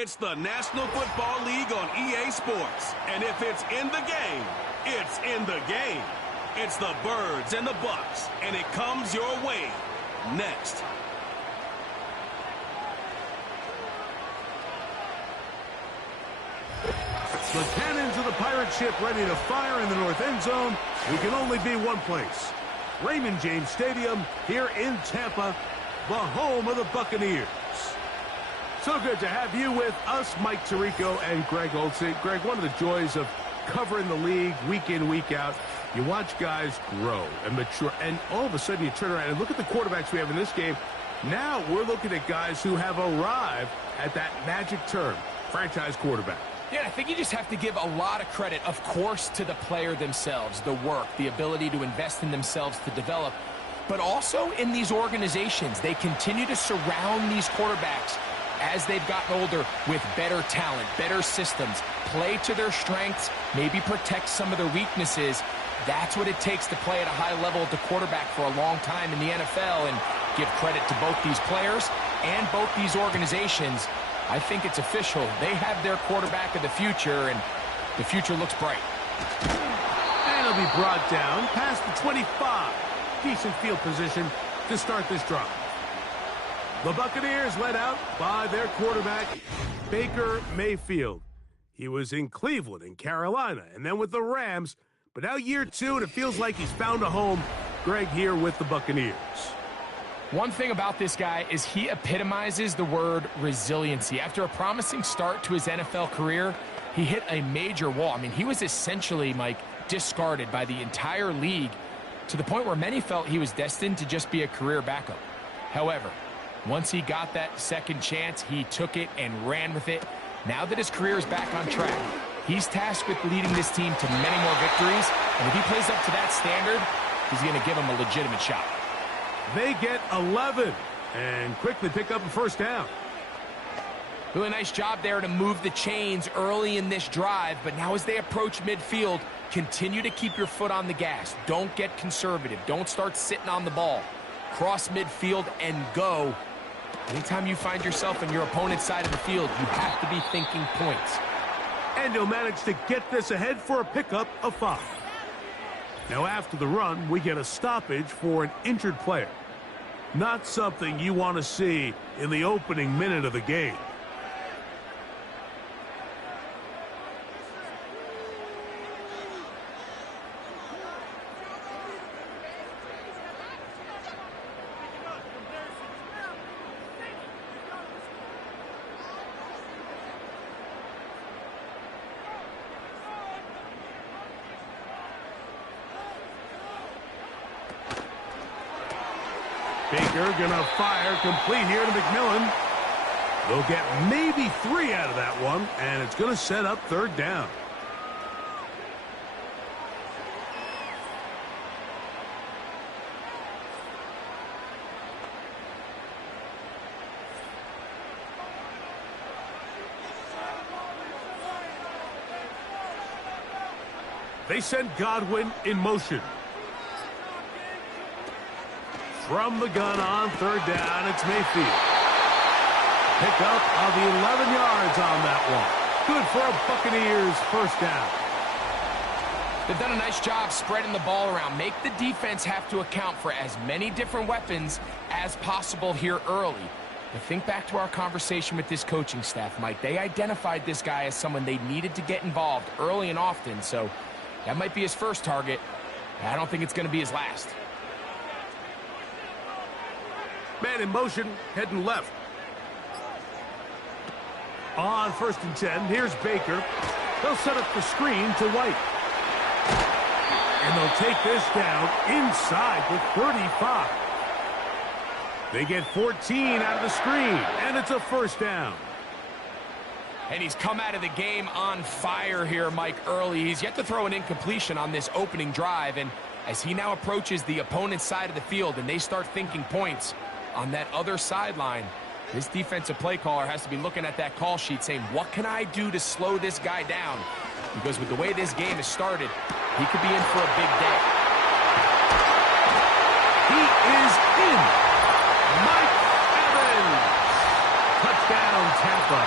It's the National Football League on EA Sports. And if it's in the game, it's in the game. It's the Birds and the Bucks, and it comes your way next. The cannons of the pirate ship ready to fire in the north end zone. We can only be one place. Raymond James Stadium here in Tampa, the home of the Buccaneers. So good to have you with us, Mike Tirico and Greg Olsen. Greg, one of the joys of covering the league week in, week out, you watch guys grow and mature, and all of a sudden you turn around and look at the quarterbacks we have in this game. Now we're looking at guys who have arrived at that magic term, franchise quarterback. Yeah, I think you just have to give a lot of credit, of course, to the player themselves, the work, the ability to invest in themselves to develop, but also in these organizations. They continue to surround these quarterbacks as they've gotten older with better talent, better systems, play to their strengths, maybe protect some of their weaknesses. That's what it takes to play at a high level at the quarterback for a long time in the NFL, and give credit to both these players and both these organizations. I think it's official. They have their quarterback of the future, and the future looks bright. And he'll be brought down past the 25. Decent field position to start this drive. The Buccaneers led out by their quarterback, Baker Mayfield. He was in Cleveland and Carolina, and then with the Rams. But now year two, and it feels like he's found a home. Greg here with the Buccaneers. One thing about this guy is he epitomizes the word resiliency. After a promising start to his NFL career, he hit a major wall. I mean, he was essentially, Mike, discarded by the entire league to the point where many felt he was destined to just be a career backup. However, once he got that second chance, he took it and ran with it. Now that his career is back on track, he's tasked with leading this team to many more victories, and if he plays up to that standard, he's going to give him a legitimate shot. They get 11 and quickly pick up a first down. Really nice job there to move the chains early in this drive, but now as they approach midfield, continue to keep your foot on the gas. Don't get conservative. Don't start sitting on the ball. Cross midfield and go. Anytime you find yourself on your opponent's side of the field, you have to be thinking points. And he'll manage to get this ahead for a pickup of 5. Now after the run, we get a stoppage for an injured player. Not something you want to see in the opening minute of the game. Baker gonna fire complete here to McMillan. They'll get maybe 3 out of that one, and it's gonna set up third down. They send Godwin in motion. From the gun on third down, it's Mayfield. Pick up of the 11 yards on that one. Good for a Buccaneers first down. They've done a nice job spreading the ball around. Make the defense have to account for as many different weapons as possible here early. But think back to our conversation with this coaching staff, Mike. They identified this guy as someone they needed to get involved early and often, so that might be his first target. I don't think it's going to be his last. Man in motion, heading left. On 1st and 10, here's Baker. They'll set up the screen to White. And they'll take this down inside the 35. They get 14 out of the screen, and it's a first down. And he's come out of the game on fire here, Mike, early. He's yet to throw an incompletion on this opening drive, and as he now approaches the opponent's side of the field and they start thinking points on that other sideline, this defensive play caller has to be looking at that call sheet saying, what can I do to slow this guy down? Because with the way this game has started, he could be in for a big day. He is in. Mike Evans. Touchdown, Tampa.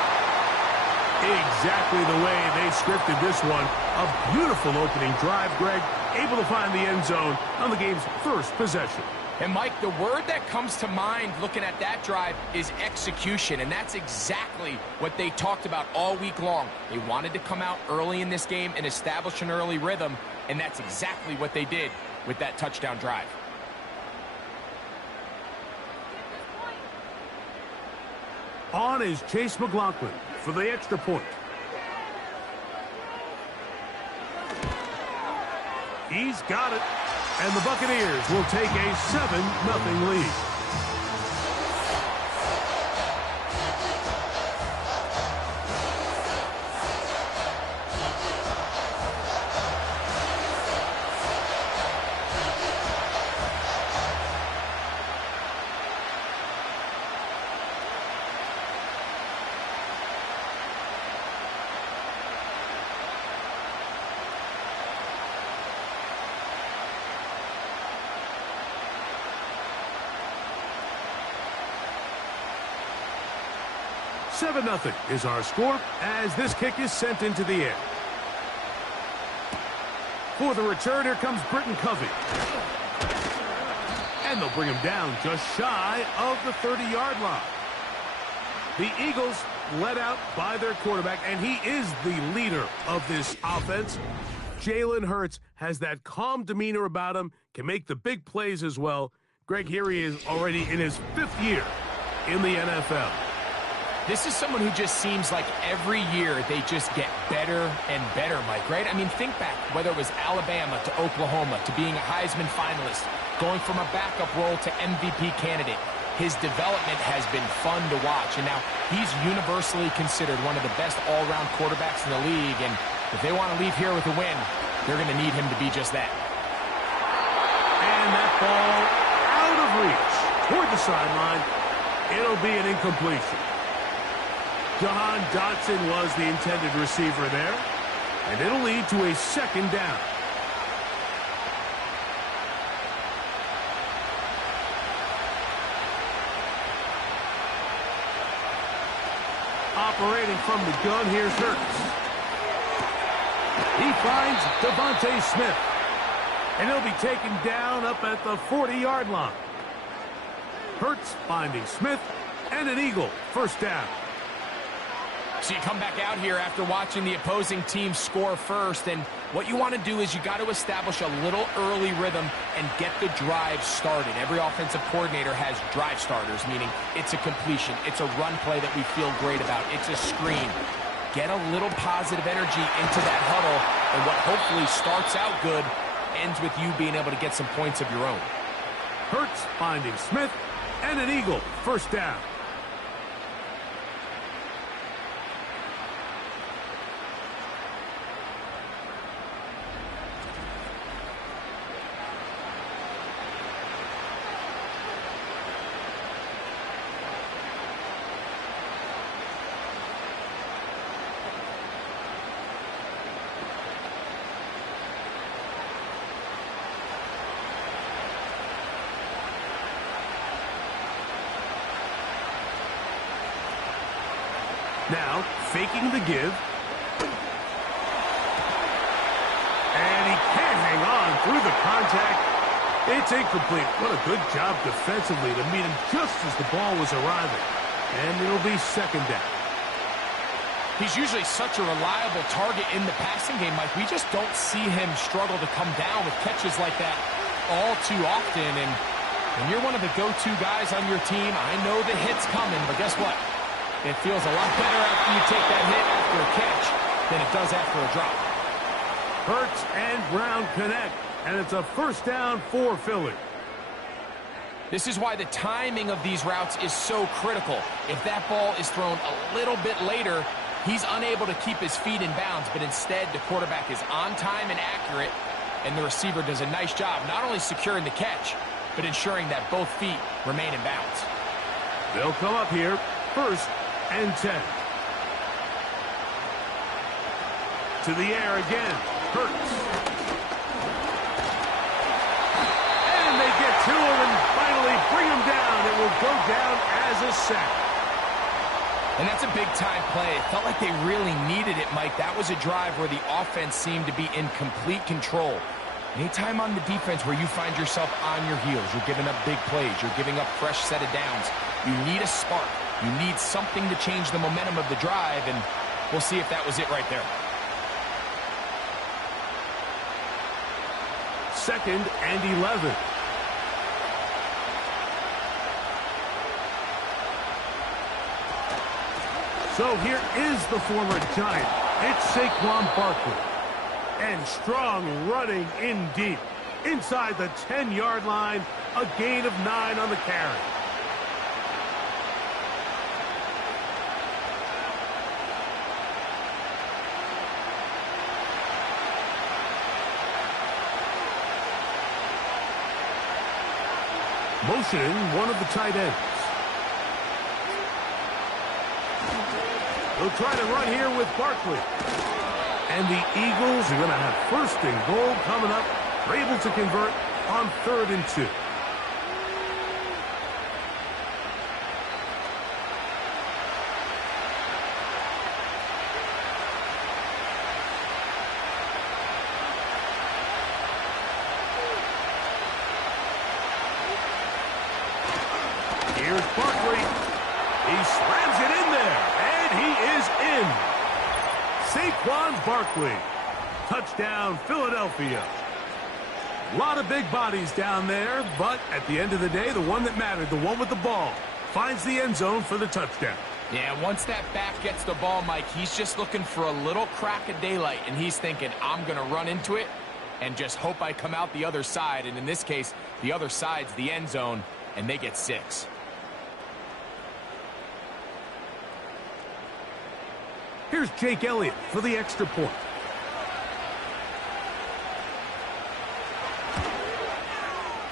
exactly the way they scripted this one. A beautiful opening drive, Greg, able to find the end zone on the game's first possession. And, Mike, the word that comes to mind looking at that drive is execution, and that's exactly what they talked about all week long. They wanted to come out early in this game and establish an early rhythm, and that's exactly what they did with that touchdown drive. On is Chase McLaughlin for the extra point. He's got it. And the Buccaneers will take a 7-0 lead. Seven 0 is our score as this kick is sent into the air. For the return, here comes Britton Covey. And they'll bring him down just shy of the 30-yard line. The Eagles led out by their quarterback, and he is the leader of this offense. Jalen Hurts has that calm demeanor about him, can make the big plays as well. Greg, here he is already in his 5th year in the NFL. This is someone who just seems like every year they just get better and better, Mike, right? I mean, think back, whether it was Alabama to Oklahoma to being a Heisman finalist, going from a backup role to MVP candidate. His development has been fun to watch, and now he's universally considered one of the best all-around quarterbacks in the league, and if they want to leave here with a win, they're going to need him to be just that. And that ball out of reach toward the sideline. It'll be an incompletion. Jahan Dotson was the intended receiver there, and it'll lead to a 2nd down. Operating from the gun, here's Hurts. He finds Devontae Smith, and he'll be taken down up at the 40-yard line. Hurts finding Smith, and an Eagle, 1st down. So you come back out here after watching the opposing team score first, and what you want to do is you got to establish a little early rhythm and get the drive started. Every offensive coordinator has drive starters, meaning it's a completion, it's a run play that we feel great about, it's a screen. Get a little positive energy into that huddle, and what hopefully starts out good ends with you being able to get some points of your own. Hurts finding Smith, and an Eagle, 1st down. Now, faking the give. And he can't hang on through the contact. It's incomplete. What a good job defensively to meet him just as the ball was arriving. And it'll be 2nd down. He's usually such a reliable target in the passing game, Mike. We just don't see him struggle to come down with catches like that all too often. And when you're one of the go-to guys on your team, I know the hit's coming, but guess what? It feels a lot better after you take that hit after a catch than it does after a drop. Hurts and Brown connect, and it's a 1st down for Philly. This is why the timing of these routes is so critical. If that ball is thrown a little bit later, he's unable to keep his feet in bounds, but instead the quarterback is on time and accurate, and the receiver does a nice job not only securing the catch, but ensuring that both feet remain in bounds. They'll come up here, 1st and 10. To the air again, Hurts. And they get to him and finally bring him down. It will go down as a sack. And that's a big-time play. It felt like they really needed it, Mike. That was a drive where the offense seemed to be in complete control. Anytime on the defense where you find yourself on your heels, you're giving up big plays, you're giving up fresh set of downs, you need a spark. You need something to change the momentum of the drive, and we'll see if that was it right there. 2nd and 11. So here is the former Giant. It's Saquon Barkley. And strong running in deep. Inside the 10-yard line, a gain of 9 on the carry. Motioning one of the tight ends. They'll try to run here with Barkley. And the Eagles are going to have 1st and goal coming up. They're able to convert on 3rd and 2. Here's Barkley. He slams it in there, and he is in. Saquon Barkley. Touchdown, Philadelphia. A lot of big bodies down there, but at the end of the day, the one that mattered, the one with the ball, finds the end zone for the touchdown. Yeah, once that back gets the ball, Mike, he's just looking for a little crack of daylight, and he's thinking, I'm going to run into it and just hope I come out the other side. And in this case, the other side's the end zone, and they get 6. Here's Jake Elliott for the extra point.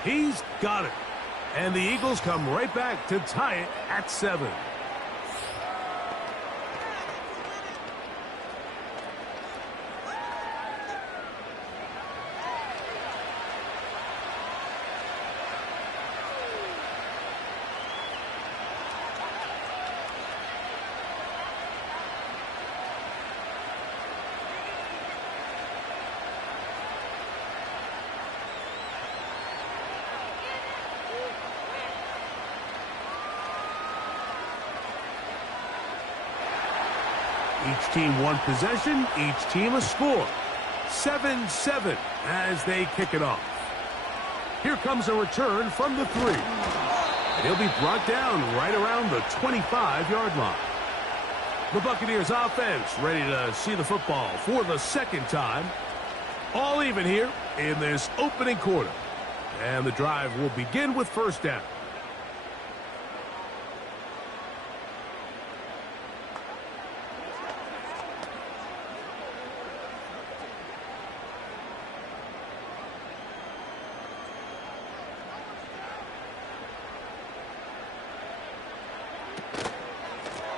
He's got it. And the Eagles come right back to tie it at 7. Each team one possession, each team a score. 7-7 as they kick it off. Here comes a return from the 3. And he'll be brought down right around the 25-yard line. The Buccaneers offense ready to see the football for the 2nd time. All even here in this opening quarter. And the drive will begin with 1st down.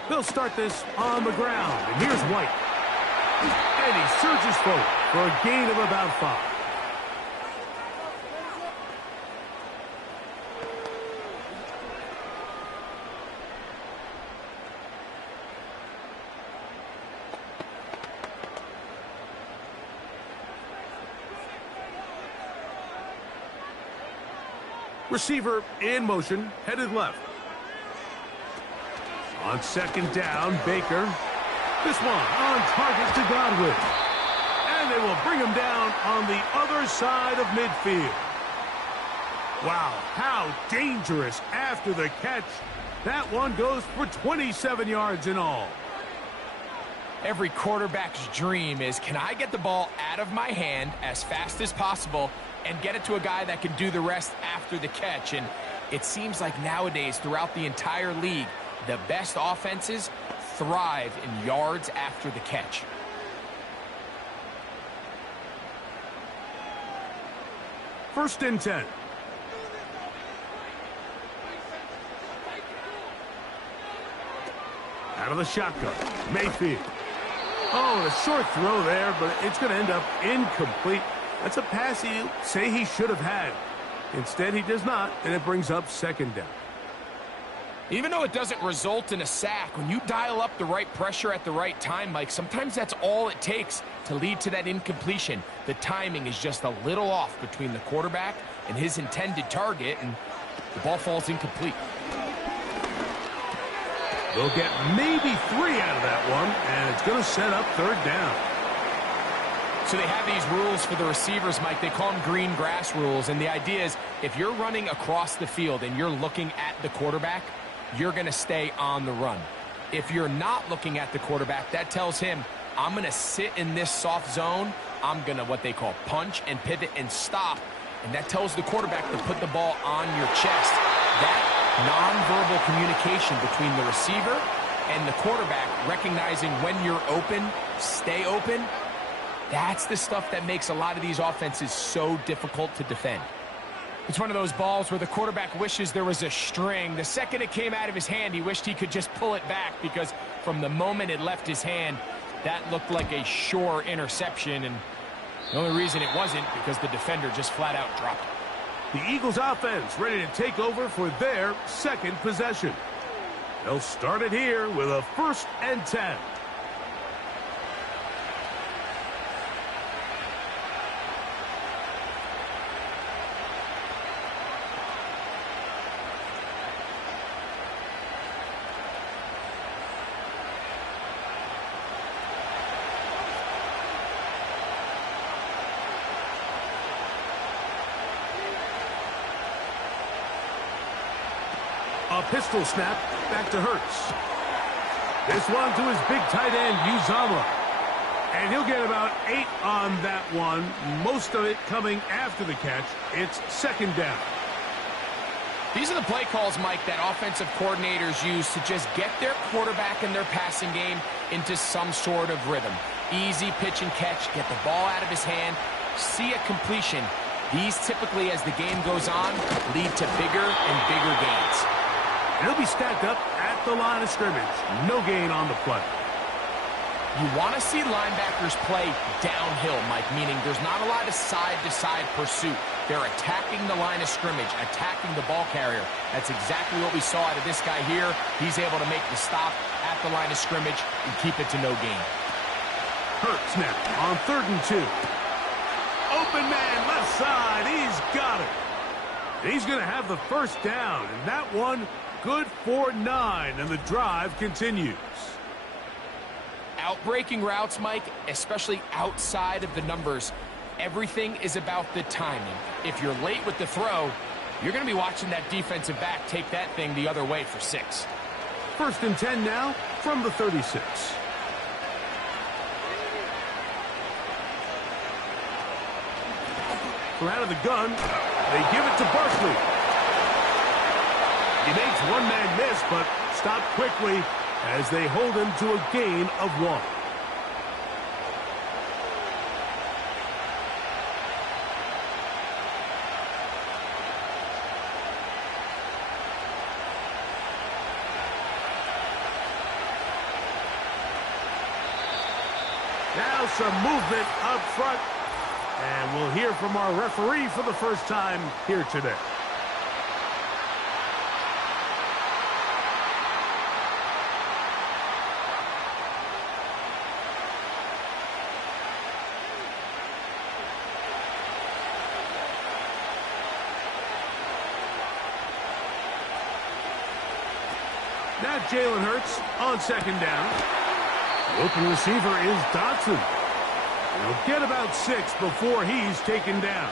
They'll start this on the ground. And here's White. And he surges forward for a gain of about 5. Receiver in motion, headed left. On 2nd down, Baker. This one on target to Godwin. And they will bring him down on the other side of midfield. Wow, how dangerous after the catch. That one goes for 27 yards in all. Every quarterback's dream is, can I get the ball out of my hand as fast as possible and get it to a guy that can do the rest after the catch? And it seems like nowadays throughout the entire league, the best offenses thrive in yards after the catch. First and 10. Out of the shotgun, Mayfield. Oh, a short throw there, but it's going to end up incomplete. That's a pass you say he should have had. Instead, he does not, and it brings up 2nd down. Even though it doesn't result in a sack, when you dial up the right pressure at the right time, Mike, sometimes that's all it takes to lead to that incompletion. The timing is just a little off between the quarterback and his intended target, and the ball falls incomplete. They'll get maybe 3 out of that one, and it's going to set up 3rd down. So they have these rules for the receivers, Mike. They call them green grass rules, and the idea is if you're running across the field and you're looking at the quarterback, you're going to stay on the run. If you're not looking at the quarterback, that tells him, I'm going to sit in this soft zone. I'm going to what they call punch and pivot and stop. And that tells the quarterback to put the ball on your chest. That nonverbal communication between the receiver and the quarterback, recognizing when you're open, stay open, that's the stuff that makes a lot of these offenses so difficult to defend. It's one of those balls where the quarterback wishes there was a string. The second it came out of his hand, he wished he could just pull it back, because from the moment it left his hand, that looked like a sure interception, and the only reason it wasn't because the defender just flat out dropped it. The Eagles offense ready to take over for their 2nd possession. They'll start it here with a 1st and 10. A pistol snap back to Hurts. This one to his big tight end, Uzama. And he'll get about 8 on that one, most of it coming after the catch. It's 2nd down. These are the play calls, Mike, that offensive coordinators use to just get their quarterback and their passing game into some sort of rhythm. Easy pitch and catch, get the ball out of his hand, see a completion. These typically, as the game goes on, lead to bigger and bigger gains. He'll be stacked up at the line of scrimmage. No gain on the play. You want to see linebackers play downhill, Mike, meaning there's not a lot of side-to-side pursuit. They're attacking the line of scrimmage, attacking the ball carrier. That's exactly what we saw out of this guy here. He's able to make the stop at the line of scrimmage and keep it to no gain. Hurts now on 3rd and 2. Open man, left side. He's got it. He's going to have the 1st down, and that one good for 9, and the drive continues. Outbreaking routes, Mike, especially outside of the numbers, everything is about the timing. If you're late with the throw, you're going to be watching that defensive back take that thing the other way for 6. 1st and 10 now from the 36. From out of the gun, they give it to Barkley. He makes one man miss, but stopped quickly as they hold him to a gain of 1. Now some movement up front, and we'll hear from our referee for the first time here today. Now Jalen Hurts on 2nd down. The open receiver is Dotson. He'll get about 6 before he's taken down.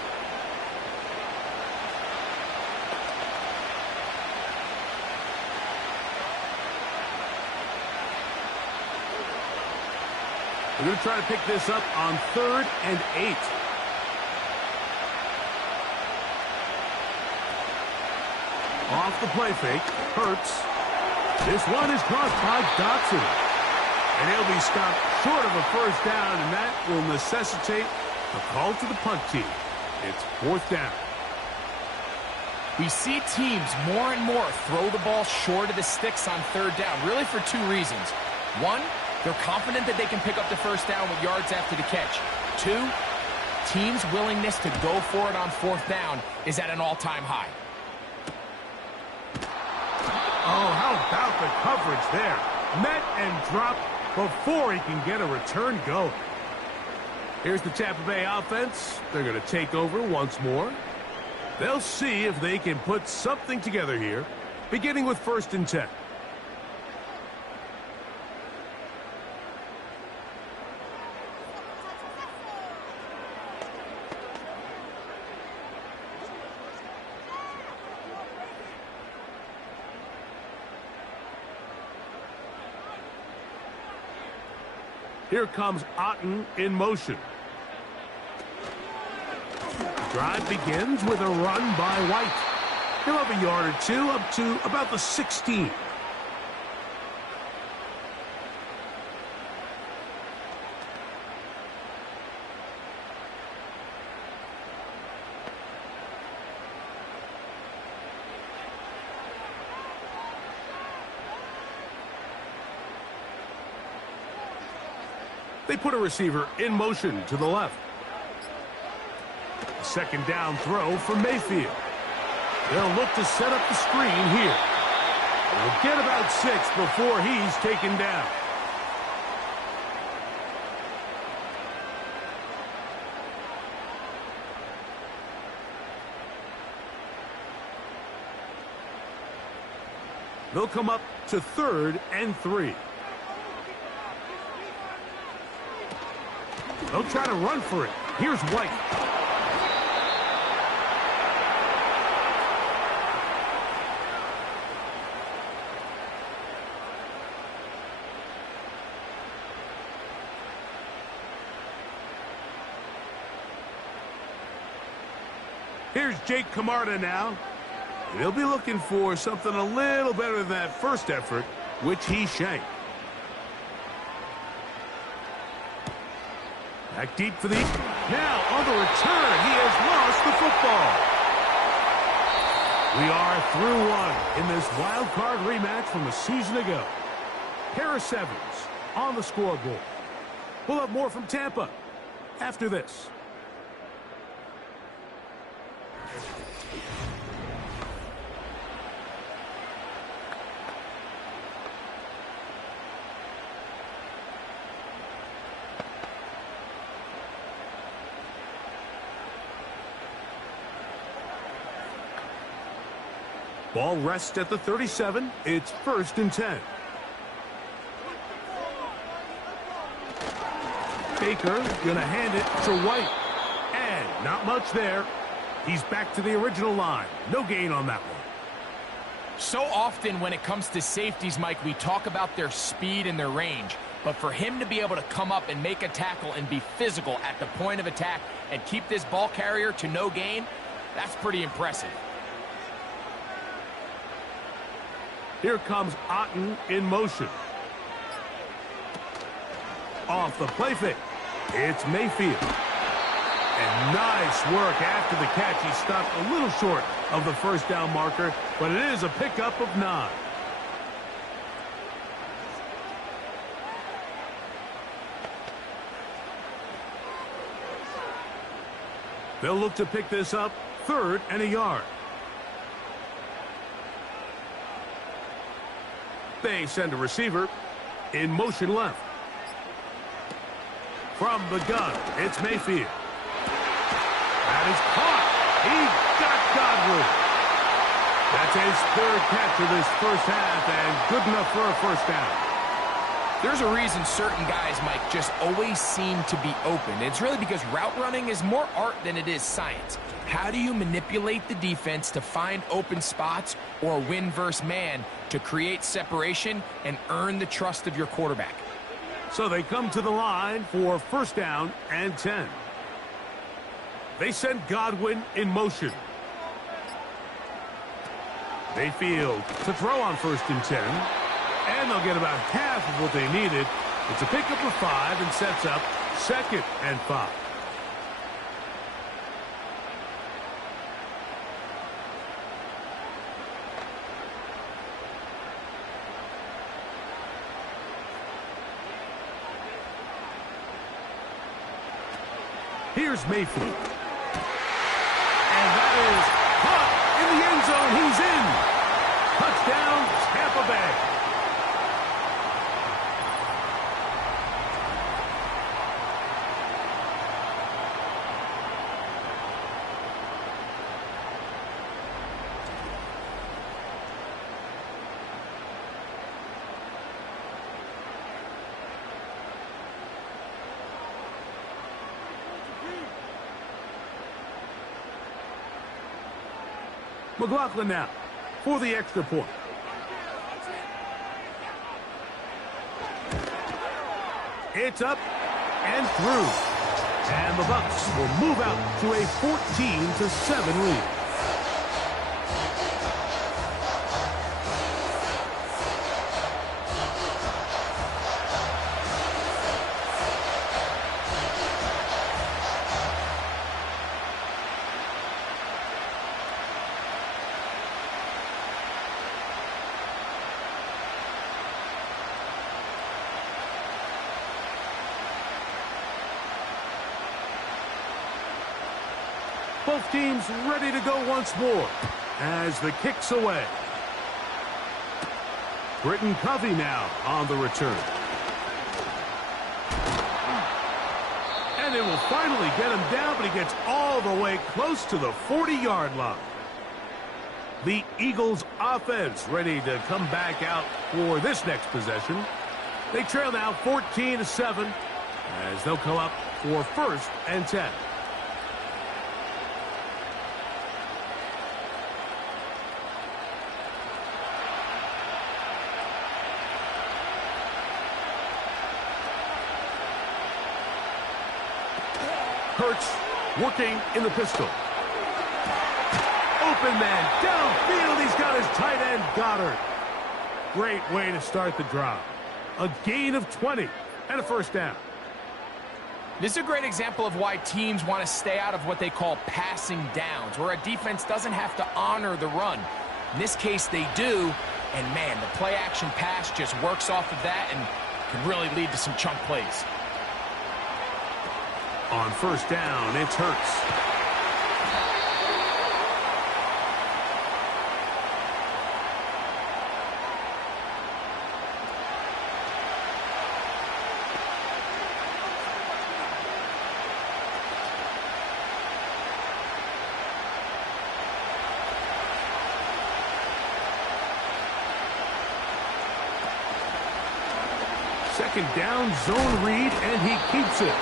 We're going to try to pick this up on 3rd and 8. Off the play fake, Hurts. This one is crossed by Dotson. And he'll be stopped short of a 1st down, and that will necessitate a call to the punt team. It's 4th down. We see teams more and more throw the ball short of the sticks on 3rd down, really for 2 reasons. 1, they're confident that they can pick up the 1st down with yards after the catch. 2, teams' willingness to go for it on 4th down is at an all-time high. Oh, how about the coverage there? Met and dropped before he can get a return going. Here's the Tampa Bay offense. They're going to take over once more. They'll see if they can put something together here, beginning with 1st and 10. Here comes Otten in motion. Drive begins with a run by White. He'll have a yard or two up to about the 16. They put a receiver in motion to the left. Second down throw for Mayfield. They'll look to set up the screen here. They'll get about 6 before he's taken down. They'll come up to 3rd and 3. They'll try to run for it. Here's White. Here's Jake Camarda now. He'll be looking for something a little better than that first effort, which he shanked. Back deep for the... Now, on the return, he has lost the football. We are through one in this wild card rematch from a season ago. Harris Evans on the scoreboard. We'll have more from Tampa after this. Ball rests at the 37. It's 1st and 10. Baker gonna hand it to White. And not much there. He's back to the original line. No gain on that one. So often when it comes to safeties, Mike, we talk about their speed and their range. But for him to be able to come up and make a tackle and be physical at the point of attack and keep this ball carrier to no gain, that's pretty impressive. Here comes Otten in motion. Off the play fake. It's Mayfield. And nice work after the catch. He stopped a little short of the first down marker, but it is a pickup of 9. They'll look to pick this up 3rd and a yard. They send a receiver in motion left. From the gun, it's Mayfield. That is caught. He got Godwin. That's his 3rd catch of this first half and good enough for a first down. There's a reason certain guys, Mike, just always seem to be open. It's really because route running is more art than it is science. How do you manipulate the defense to find open spots or win versus man to create separation and earn the trust of your quarterback? So they come to the line for 1st down and 10. They send Godwin in motion. Mayfield to throw on 1st and 10. And they'll get about half of what they needed. It's a pickup of 5 and sets up 2nd and 5. Here's Mayfield. And that is caught in the end zone. He's in. Touchdown, Tampa McLaughlin now for the extra point. It's up and through. And the Bucs will move out to a 14-7 lead. Both teams ready to go once more as the kick's away. Britton Covey now on the return. And it will finally get him down, but he gets all the way close to the 40-yard line. The Eagles offense ready to come back out for this next possession. They trail now 14-7 as they'll come up for 1st and 10. Hurts working in the pistol. Open man downfield. He's got his tight end Goddard. Great way to start the drive. A gain of 20 and a 1st down. This is a great example of why teams want to stay out of what they call passing downs, where a defense doesn't have to honor the run. In this case, they do, and man, the play-action pass just works off of that and can really lead to some chunk plays. On 1st down, it's Hurts. Second down, zone read, and he keeps it.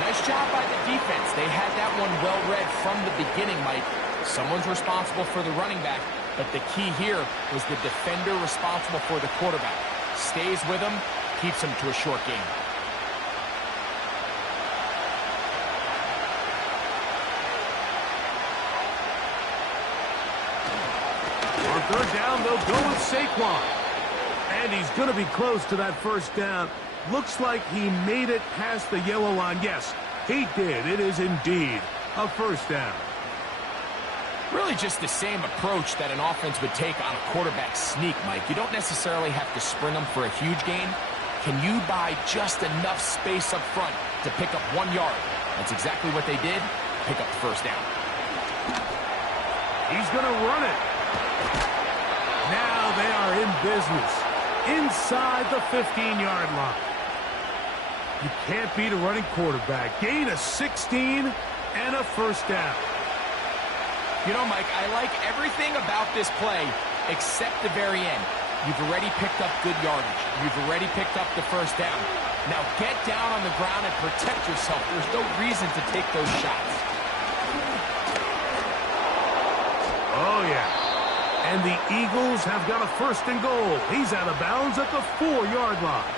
Nice job by the defense. They had that one well read from the beginning, Mike. Someone's responsible for the running back, but the key here was the defender responsible for the quarterback. Stays with him, keeps him to a short game. On 3rd down, they'll go with Saquon. And he's going to be close to that 1st down. Looks like he made it past the yellow line. Yes, he did. It is indeed a 1st down. Really just the same approach that an offense would take on a quarterback sneak, Mike. You don't necessarily have to spring them for a huge gain. Can you buy just enough space up front to pick up 1 yard? That's exactly what they did. Pick up the 1st down. He's going to run it. Now they are in business inside the 15-yard line. You can't beat a running quarterback. Gain of 16 and a 1st down. You know, Mike, I like everything about this play except the very end. You've already picked up good yardage. You've already picked up the 1st down. Now get down on the ground and protect yourself. There's no reason to take those shots. Oh, yeah. And the Eagles have got a 1st and goal. He's out of bounds at the 4-yard line.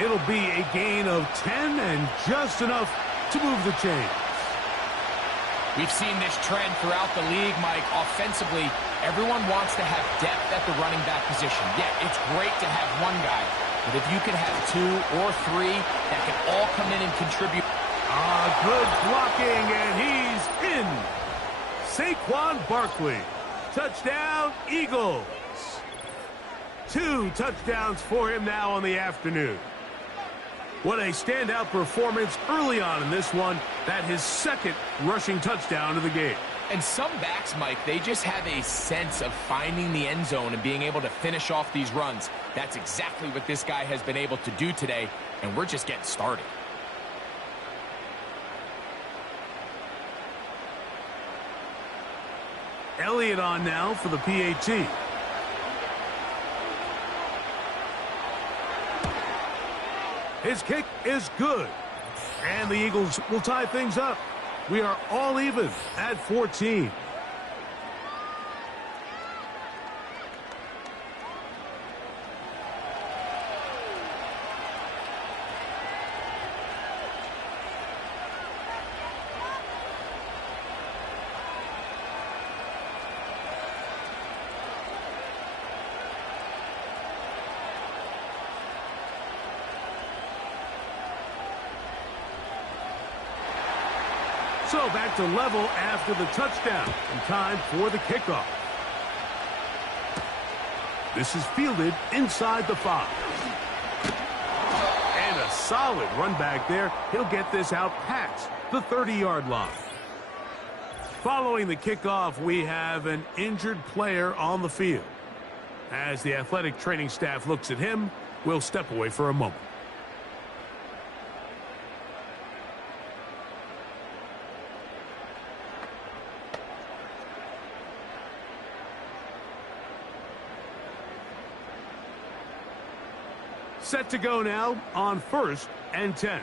It'll be a gain of 10 and just enough to move the chains. We've seen this trend throughout the league, Mike. Offensively, everyone wants to have depth at the running back position. Yeah, it's great to have one guy, but if you can have 2 or 3 that can all come in and contribute. Good blocking, and he's in. Saquon Barkley. Touchdown, Eagles. 2 touchdowns for him now on the afternoon. What a standout performance early on in this one. That his 2nd rushing touchdown of the game. And some backs, Mike, they just have a sense of finding the end zone and being able to finish off these runs. That's exactly what this guy has been able to do today, and we're just getting started. Elliott on now for the PAT. His kick is good. And the Eagles will tie things up. We are all even at 14. So back to level after the touchdown. And time for the kickoff. This is fielded inside the 5. And a solid run back there. He'll get this out past the 30-yard line. Following the kickoff, we have an injured player on the field. As the athletic training staff looks at him, we'll step away for a moment. Set to go now on 1st and 10.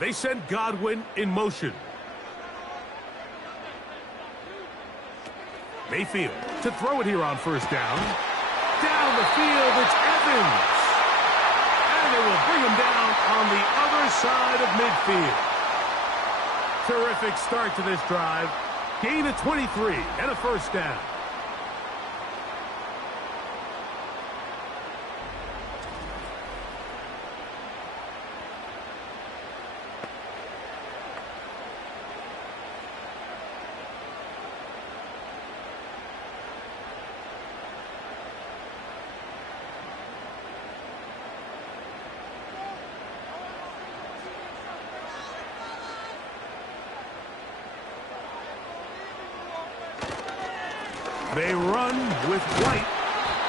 They send Godwin in motion. Mayfield to throw it here on 1st down. Down the field, it's Evans. And they will bring him down on the other side of midfield. Terrific start to this drive. Gain of 23 and a 1st down. They run with White,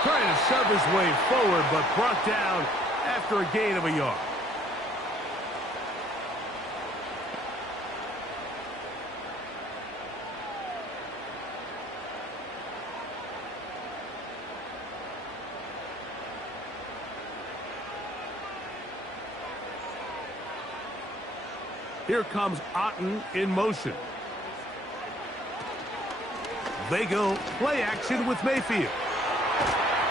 trying to shove his way forward, but brought down after a gain of a yard. Here comes Otten in motion. They go play action with Mayfield.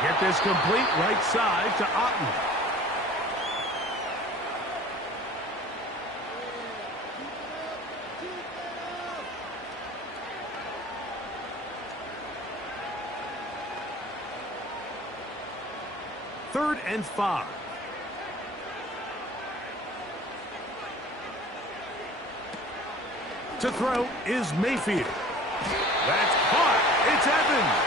Get this complete right side to Otten. Third and 5. To throw is Mayfield. That's caught. It's Evans.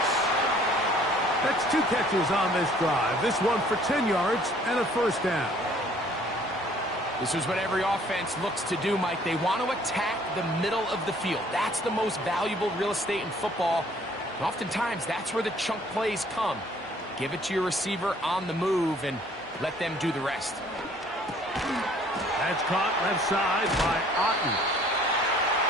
That's 2 catches on this drive. This one for 10 yards and a 1st down. This is what every offense looks to do, Mike. They want to attack the middle of the field. That's the most valuable real estate in football. And oftentimes, that's where the chunk plays come. Give it to your receiver on the move and let them do the rest. That's caught left side by Otten.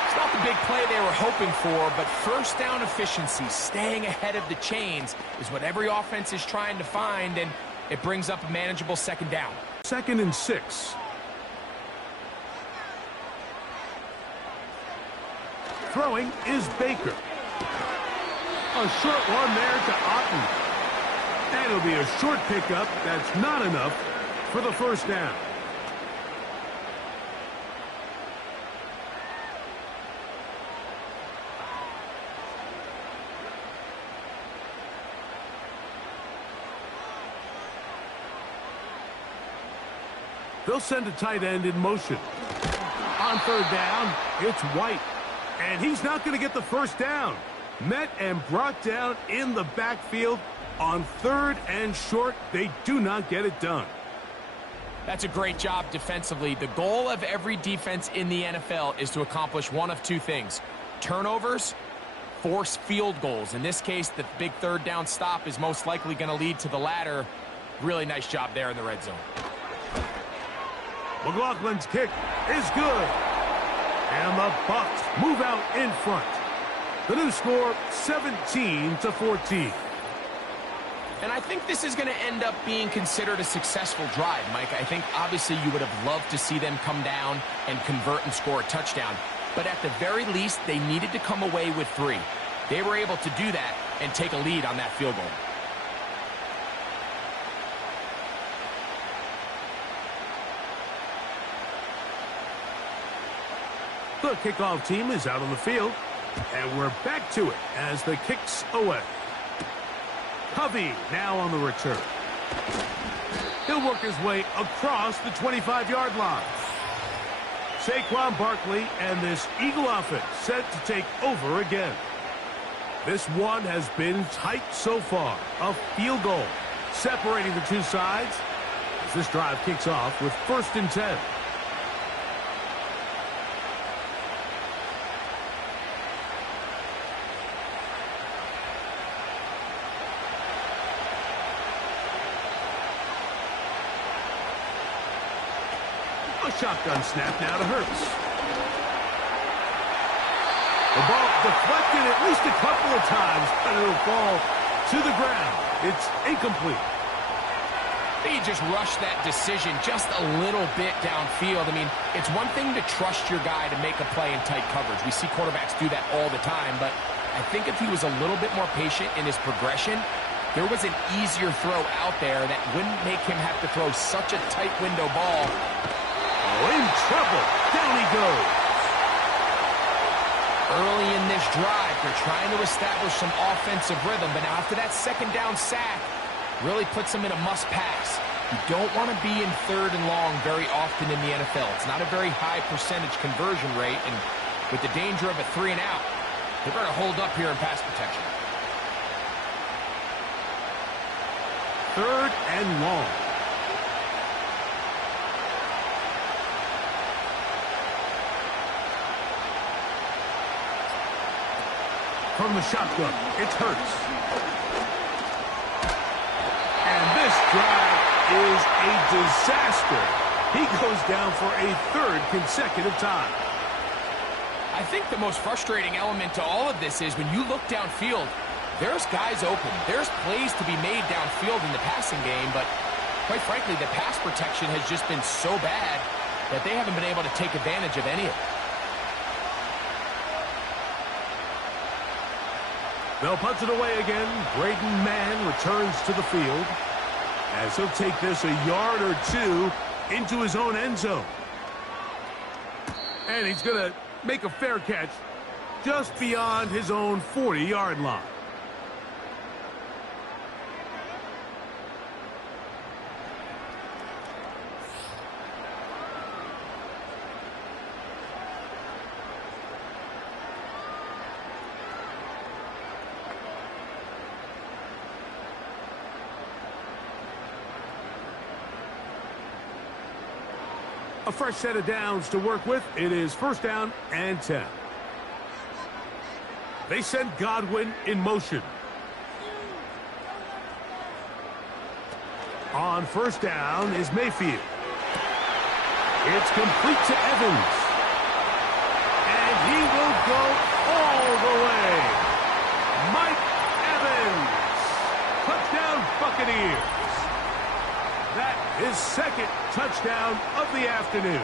It's not the big play they were hoping for, but 1st down efficiency, staying ahead of the chains, is what every offense is trying to find, and it brings up a manageable 2nd down. 2nd and 6. Throwing is Baker. A short one there to Otten. And it'll be a short pickup. That's not enough for the 1st down. They'll send a tight end in motion. On 3rd down, it's White. And he's not going to get the 1st down. Met and brought down in the backfield. On 3rd and short, they do not get it done. That's a great job defensively. The goal of every defense in the NFL is to accomplish one of 2 things. Turnovers, force field goals. In this case, the big 3rd down stop is most likely going to lead to the latter. Really nice job there in the red zone. McLaughlin's kick is good. And the Bucs move out in front. The new score, 17-14. And I think this is going to end up being considered a successful drive, Mike. I think obviously you would have loved to see them come down and convert and score a touchdown. But at the very least, they needed to come away with 3. They were able to do that and take a lead on that field goal. The kickoff team is out on the field, and we're back to it as the kick's away. Covey now on the return. He'll work his way across the 25-yard line. Saquon Barkley and this Eagle offense set to take over again. This one has been tight so far. A field goal separating the two sides as this drive kicks off with 1st and 10. A shotgun snap now to Hurts. The ball deflected at least a couple of times, but it'll fall to the ground. It's incomplete. He just rushed that decision just a little bit downfield. I mean, it's one thing to trust your guy to make a play in tight coverage. We see quarterbacks do that all the time, but I think if he was a little bit more patient in his progression, there was an easier throw out there that wouldn't make him have to throw such a tight window ball. Oh, in trouble. Down he goes. Early in this drive, they're trying to establish some offensive rhythm, but now after that 2nd down sack, really puts them in a must-pass. You don't want to be in 3rd and long very often in the NFL. It's not a very high percentage conversion rate, and with the danger of a 3 and out, they better hold up here in pass protection. 3rd and long. From the shotgun, it's Hurts. And this drive is a disaster. He goes down for a 3rd consecutive time. I think the most frustrating element to all of this is when you look downfield, there's guys open. There's plays to be made downfield in the passing game, but quite frankly, the pass protection has just been so bad that they haven't been able to take advantage of any of it. They'll punt it away again. Braden Mann returns to the field as he'll take this a yard or two into his own end zone. And he's going to make a fair catch just beyond his own 40-yard line. A fresh set of downs to work with. It is 1st down and 10. They send Godwin in motion. On 1st down is Mayfield. It's complete to Evans. And he will go all the way. Mike Evans. Touchdown Buccaneers. That is 2nd touchdown of the afternoon.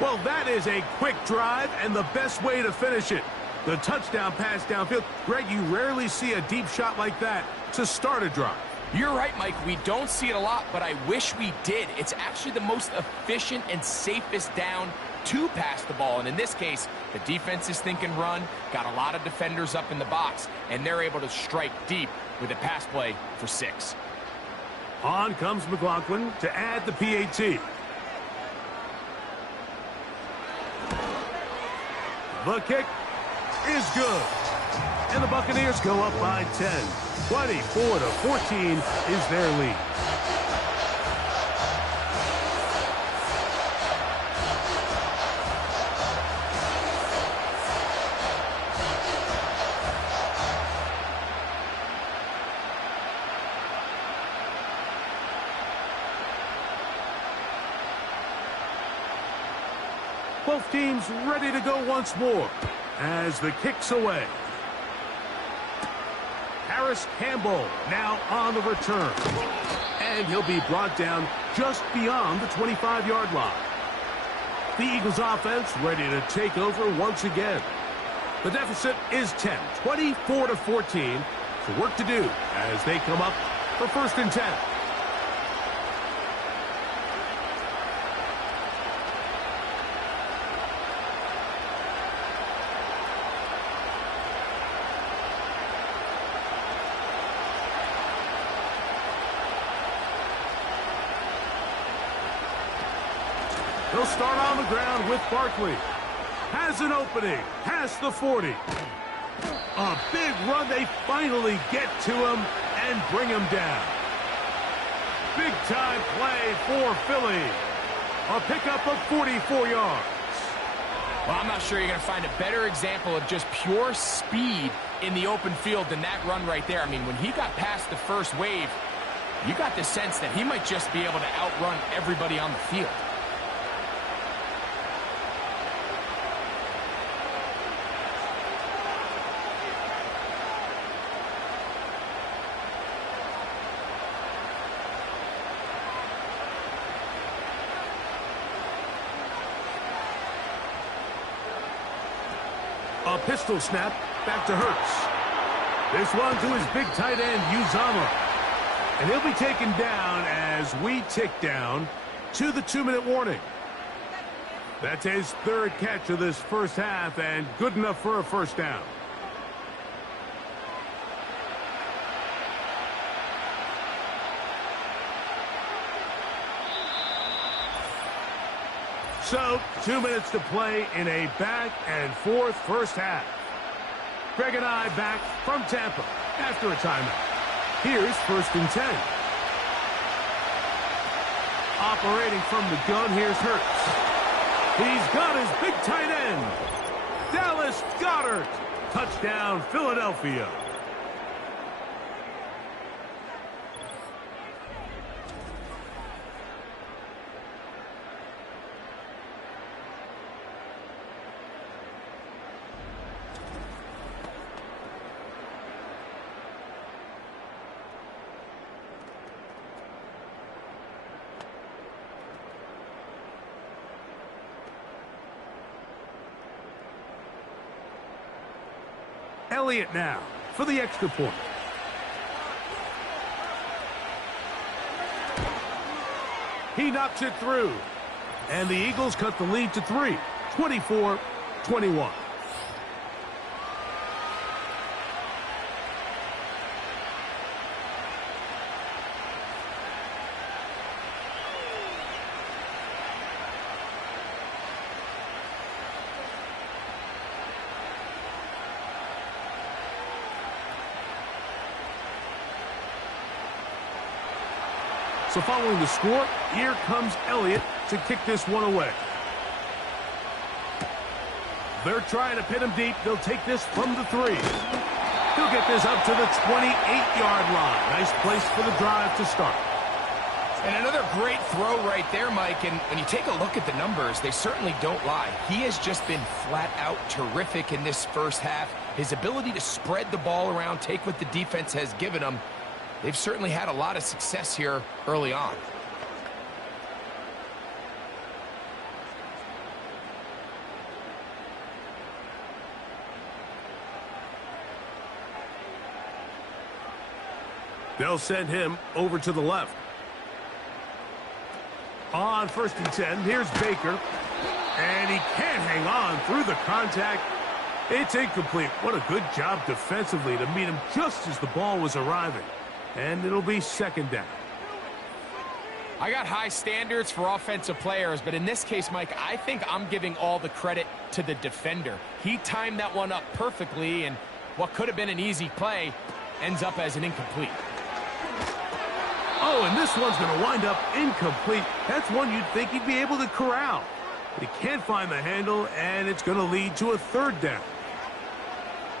Well, that is a quick drive and the best way to finish it. The touchdown pass downfield. Greg, you rarely see a deep shot like that to start a drive. You're right, Mike. We don't see it a lot, but I wish we did. It's actually the most efficient and safest down to pass the ball. And in this case, the defense is thinking run, got a lot of defenders up in the box, and they're able to strike deep with a pass play for 6. On comes McLaughlin to add the PAT. The kick is good. And the Buccaneers go up by 10. 24-14 is their lead. Both teams ready to go once more as the kick's away. Harris Campbell now on the return. And he'll be brought down just beyond the 25-yard line. The Eagles offense ready to take over once again. The deficit is 10, 24-14. So work to do as they come up for 1st and 10. He'll start on the ground with Barkley. Has an opening. Past the 40. A big run. They finally get to him and bring him down. Big-time play for Philly. A pickup of 44 yards. Well, I'm not sure you're going to find a better example of just pure speed in the open field than that run right there. I mean, when he got past the first wave, you got the sense that he might just be able to outrun everybody on the field. A pistol snap, back to Hurts. This one to his big tight end, Uzama. And he'll be taken down as we tick down to the 2-minute warning. That's his third catch of this first half and good enough for a first down. So, 2 minutes to play in a back-and-forth first half. Greg and I back from Tampa after a timeout. Here's 1st and 10. Operating from the gun, here's Hurts. He's got his big tight end. Dallas Goedert. Touchdown, Philadelphia. Elliott now for the extra point. He knocks it through. And the Eagles cut the lead to 3, 24-21. So following the score, here comes Elliott to kick this one away. They're trying to pin him deep. They'll take this from the 3. He'll get this up to the 28-yard line. Nice place for the drive to start. And another great throw right there, Mike. And when you take a look at the numbers, they certainly don't lie. He has just been flat out terrific in this first half. His ability to spread the ball around, take what the defense has given him. They've certainly had a lot of success here early on. They'll send him over to the left. On 1st and 10, here's Baker. And he can't hang on through the contact. It's incomplete. What a good job defensively to meet him just as the ball was arriving. And it'll be 2nd down. I got high standards for offensive players, but in this case, Mike, I think I'm giving all the credit to the defender. He timed that one up perfectly, and what could have been an easy play ends up as an incomplete. Oh, and this one's going to wind up incomplete. That's one you'd think he'd be able to corral. But he can't find the handle, and it's going to lead to a 3rd down.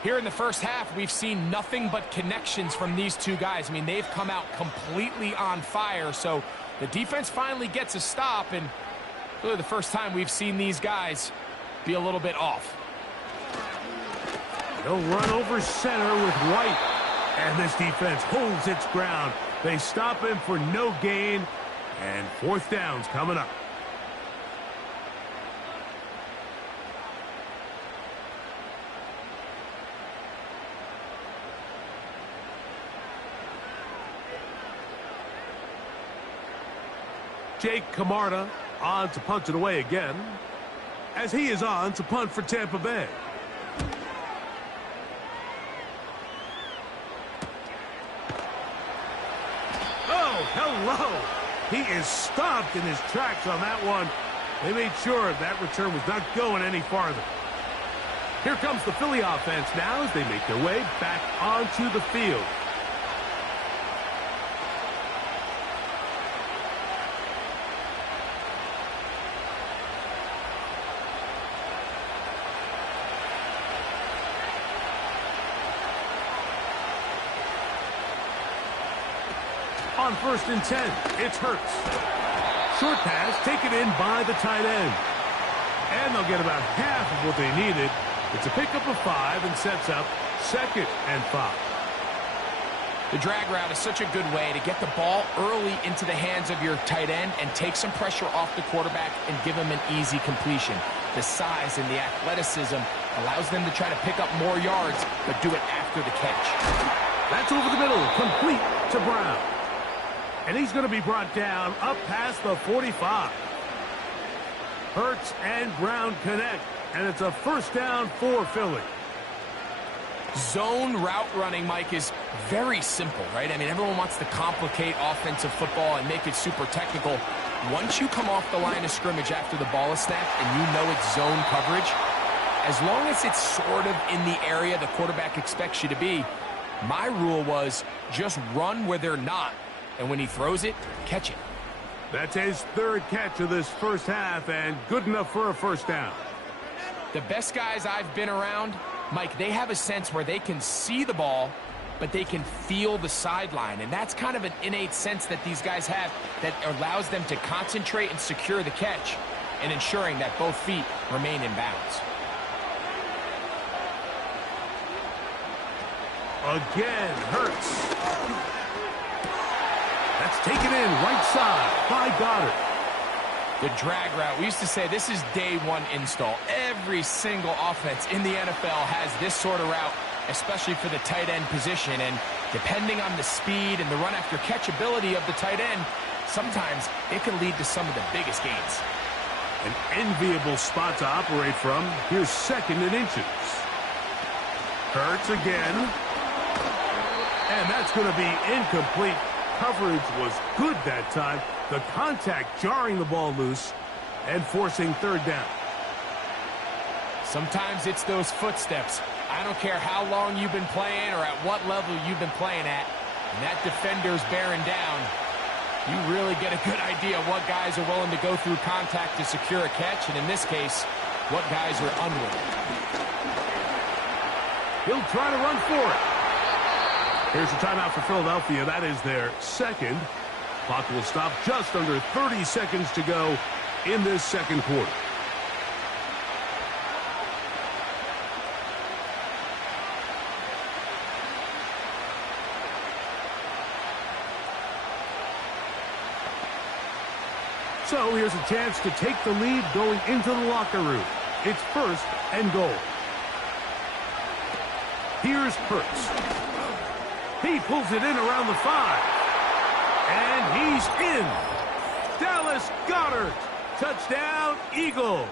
Here in the first half, we've seen nothing but connections from these two guys. I mean, they've come out completely on fire, so the defense finally gets a stop, and really the first time we've seen these guys be a little bit off. They'll run over center with White, and this defense holds its ground. They stop him for no gain, and 4th down's coming up. Jake Camarda on to punt it away again, as he is on to punt for Tampa Bay. Oh, hello. He is stopped in his tracks on that one. They made sure that return was not going any farther. Here comes the Philly offense now as they make their way back onto the field. On 1st and 10, it's Hurts. Short pass taken in by the tight end. And they'll get about half of what they needed. It's a pickup of 5 and sets up 2nd and 5. The drag route is such a good way to get the ball early into the hands of your tight end and take some pressure off the quarterback and give him an easy completion. The size and the athleticism allows them to try to pick up more yards, but do it after the catch. That's over the middle, complete to Brown. And he's going to be brought down up past the 45. Hurts and Brown connect, and it's a 1st down for Philly. Zone route running, Mike, is very simple, right? I mean, everyone wants to complicate offensive football and make it super technical. Once you come off the line of scrimmage after the ball is snapped and you know it's zone coverage, as long as it's sort of in the area the quarterback expects you to be, my rule was just run where they're not. And when he throws it, catch it. That's his 3rd catch of this first half, and good enough for a 1st down. The best guys I've been around, Mike, they have a sense where they can see the ball, but they can feel the sideline. And that's kind of an innate sense that these guys have that allows them to concentrate and secure the catch and ensuring that both feet remain in bounds. Again, Hurts. That's taken in right side by Goddard. The drag route, we used to say this is day 1 install. Every single offense in the NFL has this sort of route, especially for the tight end position. And depending on the speed and the run after catch ability of the tight end, sometimes it can lead to some of the biggest gains. An enviable spot to operate from. Here's 2nd and inches. Hurts again. And that's going to be incomplete. Coverage was good that time. The contact jarring the ball loose and forcing 3rd down. Sometimes it's those footsteps. I don't care how long you've been playing or at what level you've been playing at. And that defender's bearing down. You really get a good idea of what guys are willing to go through contact to secure a catch. And in this case, what guys are unwilling. He'll try to run for it. Here's a timeout for Philadelphia. That is their 2nd. Clock will stop just under 30 seconds to go in this 2nd quarter. So here's a chance to take the lead going into the locker room. It's 1st and goal. Here's Hurts. He pulls it in around the 5. And he's in. Dallas Goedert. Touchdown, Eagles.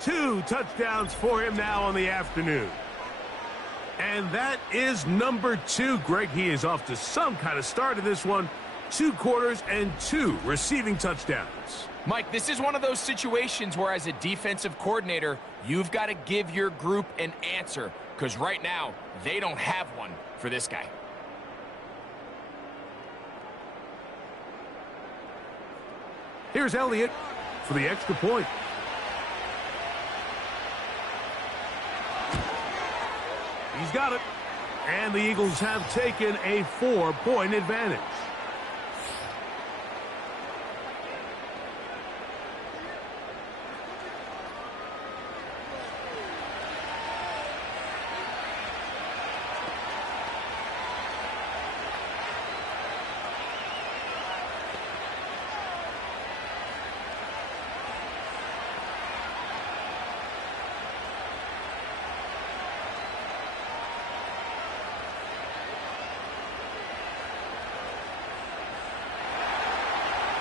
2 touchdowns for him now on the afternoon. And that is number 2. Greg, he is off to some kind of start in this one. 2 quarters and 2 receiving touchdowns. Mike, this is one of those situations where as a defensive coordinator, you've got to give your group an answer. Because right now, they don't have one for this guy. Here's Elliott for the extra point. He's got it. And the Eagles have taken a 4-point advantage.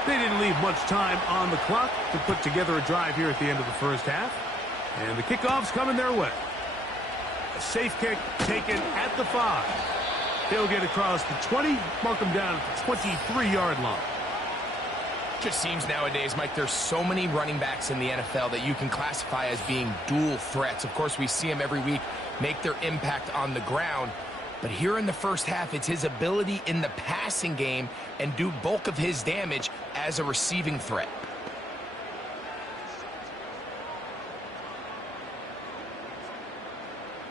They didn't leave much time on the clock to put together a drive here at the end of the first half. And the kickoff's coming their way. A safe kick taken at the 5. He'll get across the 20, mark him down at the 23-yard line. just seems nowadays, Mike, there's so many running backs in the NFL that you can classify as being dual threats. Of course, we see them every week make their impact on the ground. But here in the first half, it's his ability in the passing game and do bulk of his damage as a receiving threat.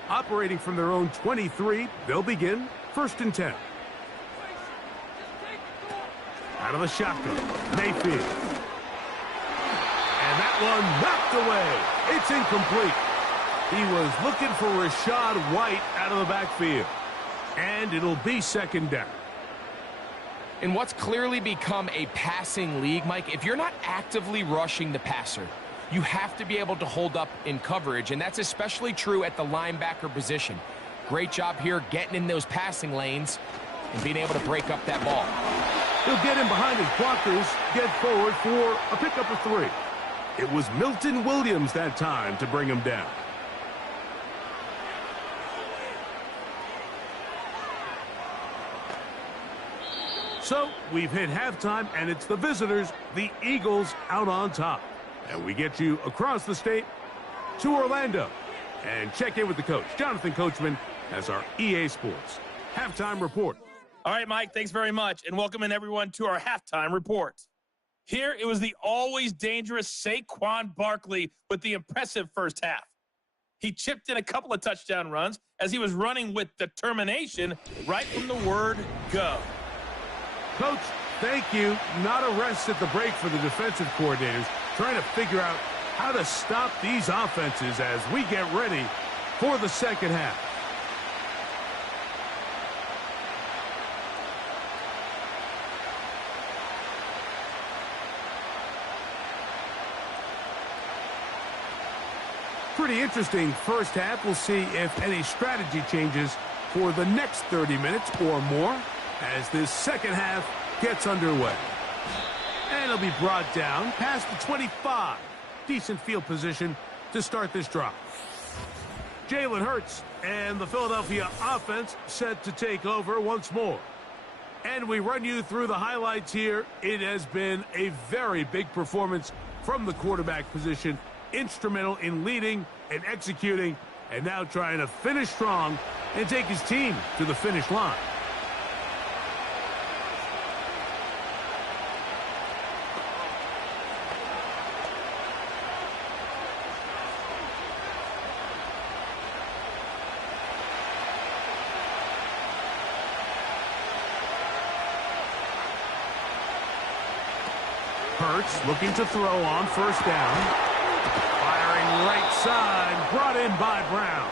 Operating from their own 23, they'll begin 1st and 10. Out of the shotgun, Mayfield. And that one knocked away. It's incomplete. He was looking for Rashad White out of the backfield. And it'll be 2nd down. In what's clearly become a passing league, Mike, if you're not actively rushing the passer, you have to be able to hold up in coverage, and that's especially true at the linebacker position. Great job here getting in those passing lanes and being able to break up that ball. He'll get in behind his blockers, get forward for a pickup of 3. It was Milton Williams that time to bring him down. So, we've hit halftime, and it's the visitors, the Eagles, out on top. And we get you across the state to Orlando. And check in with the coach, Jonathan Coachman, as our EA Sports halftime report. All right, Mike, thanks very much, and welcome in everyone to our halftime report. Here, it was the always dangerous Saquon Barkley with the impressive first half. He chipped in a couple of touchdown runs as he was running with determination right from the word go. Coach, thank you. Not a rest at the break for the defensive coordinators, trying to figure out how to stop these offenses as we get ready for the second half. Pretty interesting first half. We'll see if any strategy changes for the next 30 minutes or more as this second half gets underway. And it'll be brought down past the 25. Decent field position to start this drive. Jalen Hurts and the Philadelphia offense set to take over once more. And we run you through the highlights here. It has been a very big performance from the quarterback position. Instrumental in leading and executing, and now trying to finish strong and take his team to the finish line. Hurts looking to throw on first down. Firing right side, brought in by Brown.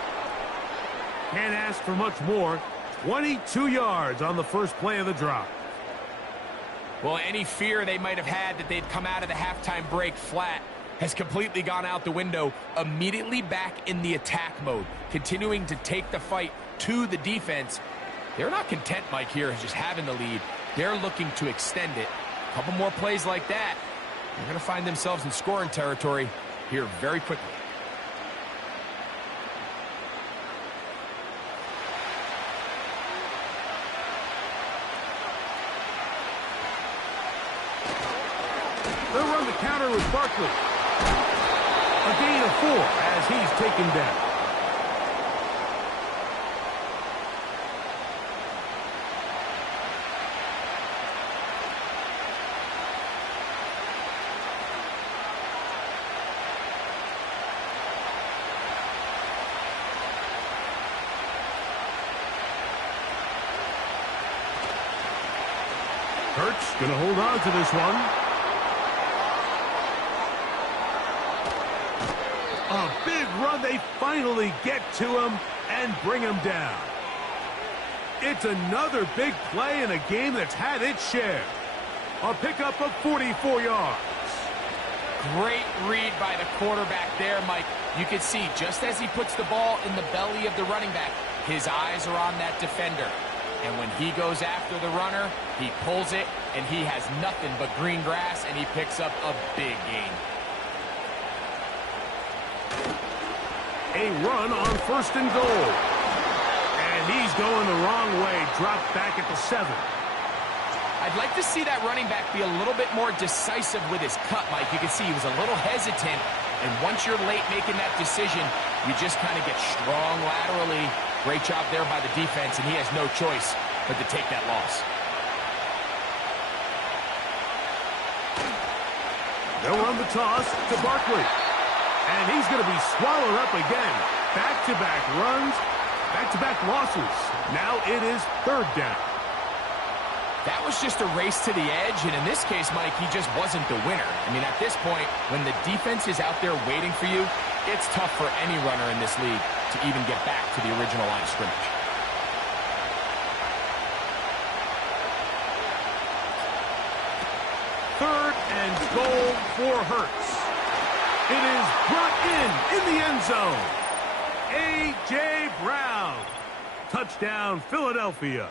Can't ask for much more. 22 yards on the first play of the drive. Well, any fear they might have had that they'd come out of the halftime break flat has completely gone out the window. Immediately back in the attack mode, continuing to take the fight to the defense. They're not content, Mike, here just having the lead. They're looking to extend it. A couple more plays like that, they're going to find themselves in scoring territory here very quickly. They'll run the counter with Barkley. A gain of 4 as he's taken down. Hurts going to hold on to this one. A big run. They finally get to him and bring him down. It's another big play in a game that's had its share. A pickup of 44 yards. Great read by the quarterback there, Mike. You can see just as he puts the ball in the belly of the running back, his eyes are on that defender. And when he goes after the runner, he pulls it, and he has nothing but green grass, and he picks up a big gain. A run on first and goal. And he's going the wrong way, dropped back at the 7. I'd like to see that running back be a little bit more decisive with his cut, Mike. You can see he was a little hesitant, and once you're late making that decision, you just kind of get strong laterally. Great job there by the defense, and he has no choice but to take that loss. They'll run the toss to Barkley. And he's going to be swallowed up again. Back-to-back runs, back-to-back losses. Now it is third down. That was just a race to the edge, and in this case, Mike, he just wasn't the winner. I mean, at this point, when the defense is out there waiting for you, it's tough for any runner in this league to even get back to the original line of scrimmage. Third and goal for Hurts. It is brought in the end zone. A.J. Brown. Touchdown, Philadelphia.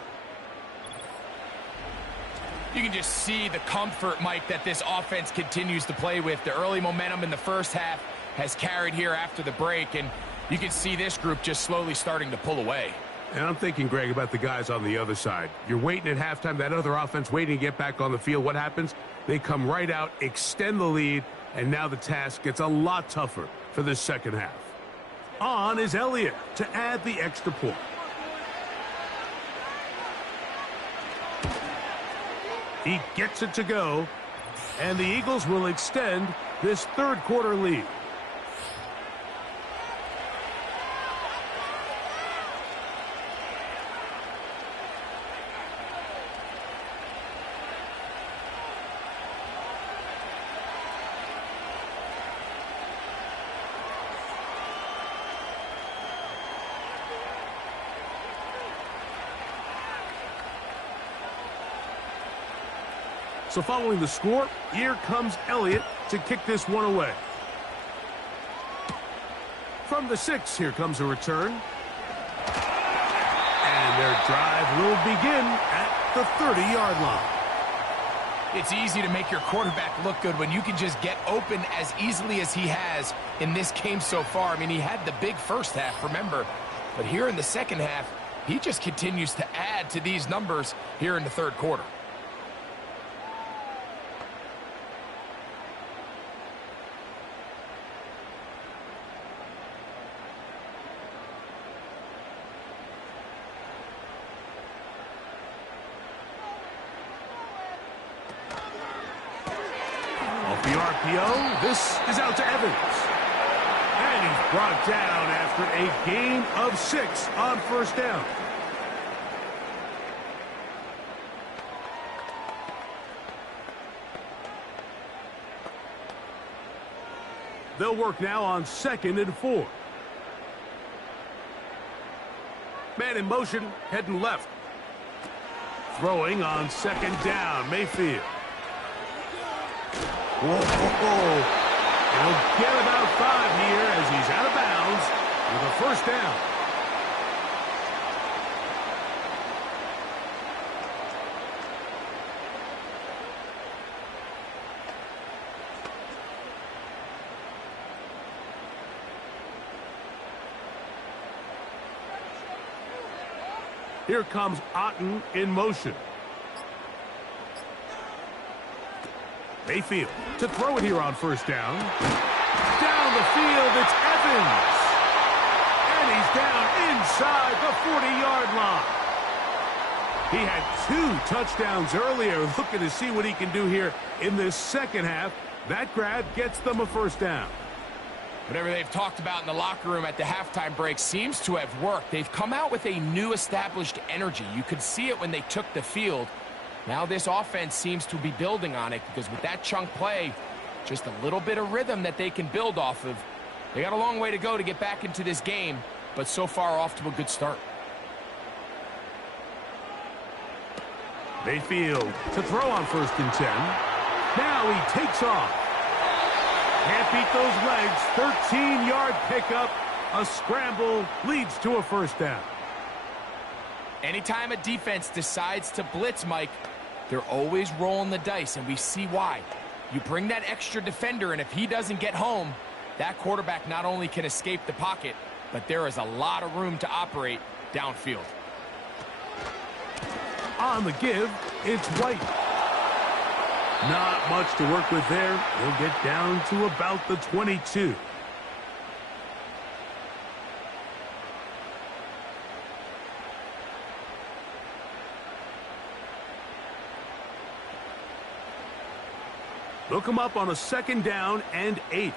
You can just see the comfort, Mike, that this offense continues to play with. The early momentum in the first half has carried here after the break, and you can see this group just slowly starting to pull away. And I'm thinking, Greg, about the guys on the other side. You're waiting at halftime, that other offense waiting to get back on the field. What happens? They come right out, extend the lead, and now the task gets a lot tougher for this second half. On is Elliott to add the extra point. He gets it to go, and the Eagles will extend this third quarter lead. So following the score, here comes Elliott to kick this one away. From the 6, here comes a return. And their drive will begin at the 30-yard line. It's easy to make your quarterback look good when you can just get open as easily as he has in this game so far. I mean, he had the big first half, remember. But here in the second half, he just continues to add to these numbers here in the third quarter. The RPO, this is out to Evans. And he's brought down after a gain of 6 on first down. They'll work now on 2nd and 4. Man in motion, heading left. Throwing on 2nd down, Mayfield. Whoa. He'll get about 5 here as he's out of bounds with a first down. Here comes Otten in motion. Mayfield to throw it here on first down. Down the field, it's Evans. And he's down inside the 40-yard line. He had 2 touchdowns earlier, looking to see what he can do here in this second half. That grab gets them a first down. Whatever they've talked about in the locker room at the halftime break seems to have worked. They've come out with a new established energy. You could see it when they took the field. Now this offense seems to be building on it because with that chunk play, just a little bit of rhythm that they can build off of. They got a long way to go to get back into this game, but so far off to a good start. Mayfield to throw on 1st and 10. Now he takes off. Can't beat those legs. 13-yard pickup. A scramble leads to a first down. Anytime a defense decides to blitz, Mike, they're always rolling the dice, and we see why. You bring that extra defender, and if he doesn't get home, that quarterback not only can escape the pocket, but there is a lot of room to operate downfield. On the give, it's White. Not much to work with there. He'll get down to about the 22. Look him up on a 2nd down and 8.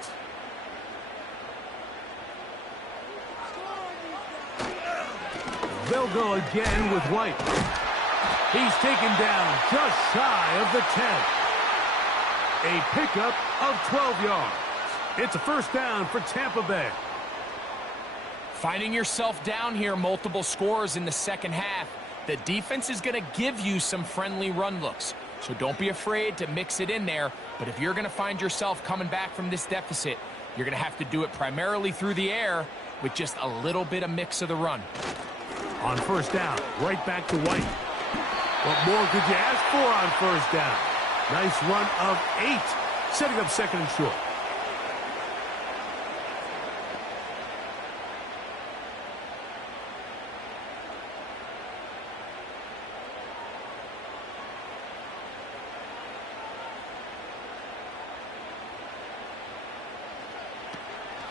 They'll go again with White. He's taken down just shy of the 10. A pickup of 12 yards. It's a 1st down for Tampa Bay. Finding yourself down here, multiple scores in the 2nd half. The defense is going to give you some friendly run looks. So don't be afraid to mix it in there. But if you're going to find yourself coming back from this deficit, you're going to have to do it primarily through the air with just a little bit of mix of the run. On 1st down, right back to White. What more could you ask for on 1st down? Nice run of 8, setting up 2nd and short.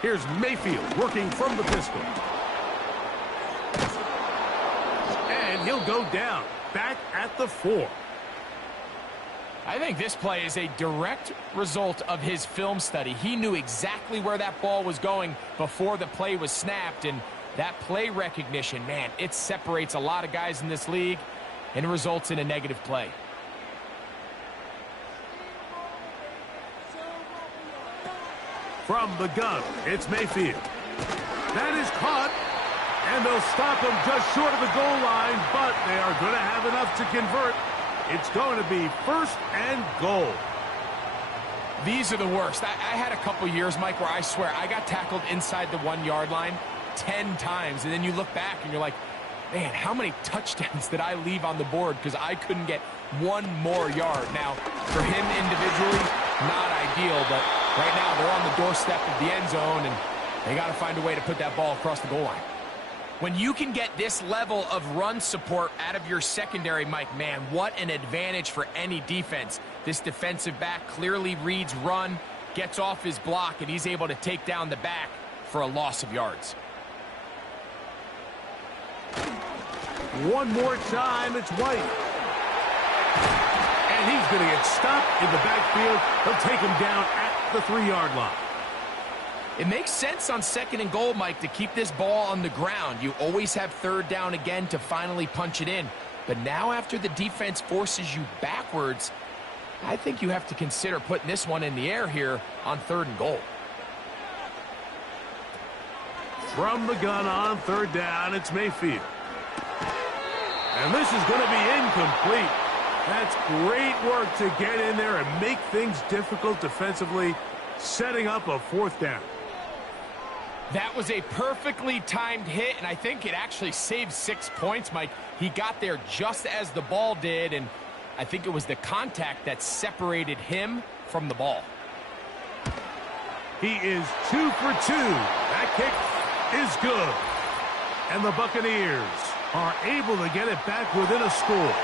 Here's Mayfield working from the pistol. And he'll go down, back at the 4. I think this play is a direct result of his film study. He knew exactly where that ball was going before the play was snapped, and that play recognition, man, it separates a lot of guys in this league and results in a negative play. From the gun, it's Mayfield. That is caught, and they'll stop him just short of the goal line, but they are going to have enough to convert. It's going to be 1st and goal. These are the worst. I had a couple years, Mike, where I swear I got tackled inside the 1-yard line 10 times, and then you look back and you're like, man, how many touchdowns did I leave on the board because I couldn't get one more yard? Now, for him individually, not ideal, but right now they're on the doorstep of the end zone, and they got to find a way to put that ball across the goal line. When you can get this level of run support out of your secondary, Mike, man, what an advantage for any defense. This defensive back clearly reads run, gets off his block, and he's able to take down the back for a loss of yards. One more time, it's White. And he's going to get stopped in the backfield. He'll take him down at the 3-yard line. It makes sense on 2nd and goal, Mike, to keep this ball on the ground. You always have 3rd down again to finally punch it in. But now after the defense forces you backwards, I think you have to consider putting this one in the air here on 3rd and goal. From the gun on 3rd down, it's Mayfield. And this is going to be incomplete. That's great work to get in there and make things difficult defensively, setting up a 4th down. That was a perfectly timed hit, and I think it actually saved 6 points, Mike. He got there just as the ball did, and I think it was the contact that separated him from the ball. He is 2 for 2. That kick is good. And the Buccaneers are able to get it back within a score.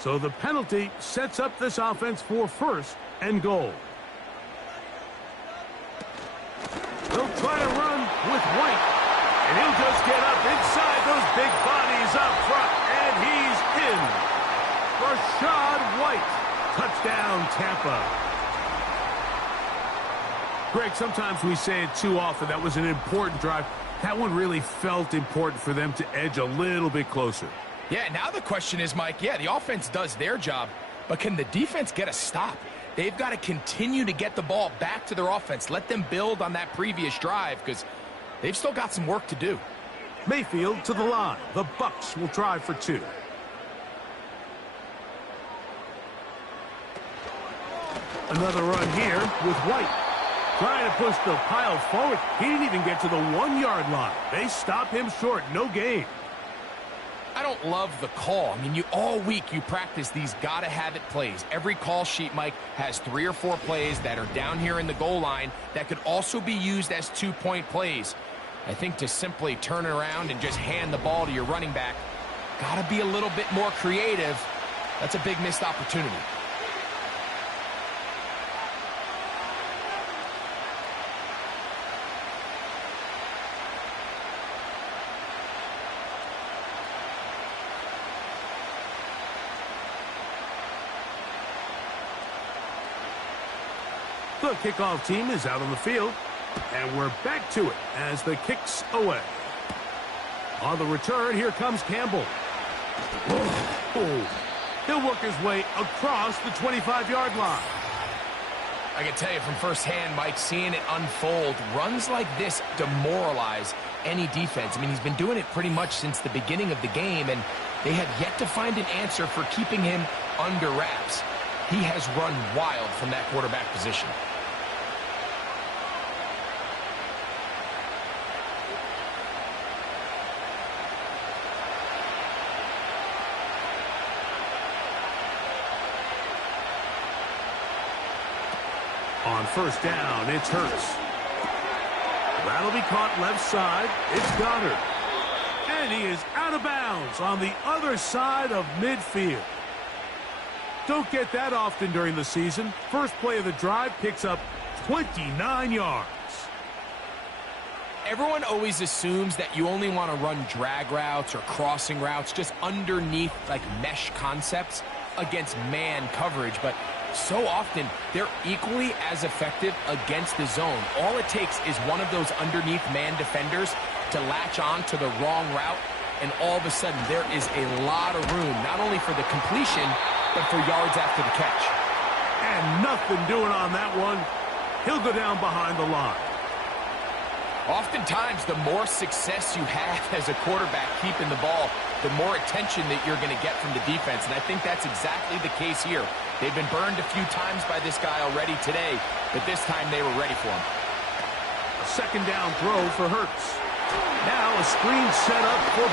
So the penalty sets up this offense for 1st and goal. They'll try to run with White, and he'll just get up inside those big bodies up front, and he's in. Rashad White, touchdown Tampa. Greg, sometimes we say it too often. That was an important drive. That one really felt important for them to edge a little bit closer. Yeah, now the question is, Mike, yeah, the offense does their job, but can the defense get a stop? They've got to continue to get the ball back to their offense. Let them build on that previous drive because they've still got some work to do. Mayfield to the line. The BUCS will try for 2. Another run here with White. Trying to push the pile forward. He didn't even get to the 1-yard line. They stop him short. No gain. I don't love the call. I mean, all week you practice these gotta-have-it plays. Every call sheet, Mike, has 3 or 4 plays that are down here in the goal line that could also be used as 2-point plays. I think to simply turn it around and just hand the ball to your running back, gotta be a little bit more creative. That's a big missed opportunity. The kickoff team is out on the field, and we're back to it as the kick's away. On the return, here comes Campbell. Oh. He'll work his way across the 25-yard line. I can tell you from firsthand, Mike, seeing it unfold, runs like this demoralize any defense. I mean, he's been doing it pretty much since the beginning of the game, and they have yet to find an answer for keeping him under wraps. He has run wild from that quarterback position. On first down, it's Hurts. That'll be caught left side. It's Goddard. And he is out of bounds on the other side of midfield. Don't get that often during the season. First play of the drive picks up 29 yards. Everyone always assumes that you only want to run drag routes or crossing routes just underneath like mesh concepts against man coverage, but so often they're equally as effective against the zone. All it takes is one of those underneath man defenders to latch on to the wrong route, and all of a sudden there is a lot of room, not only for the completion, but for yards after the catch. And nothing doing on that one. He'll go down behind the line. Oftentimes, the more success you have as a quarterback keeping the ball, the more attention that you're going to get from the defense. And I think that's exactly the case here. They've been burned a few times by this guy already today, but this time they were ready for him. A second down throw for Hurts. Now a screen set up for...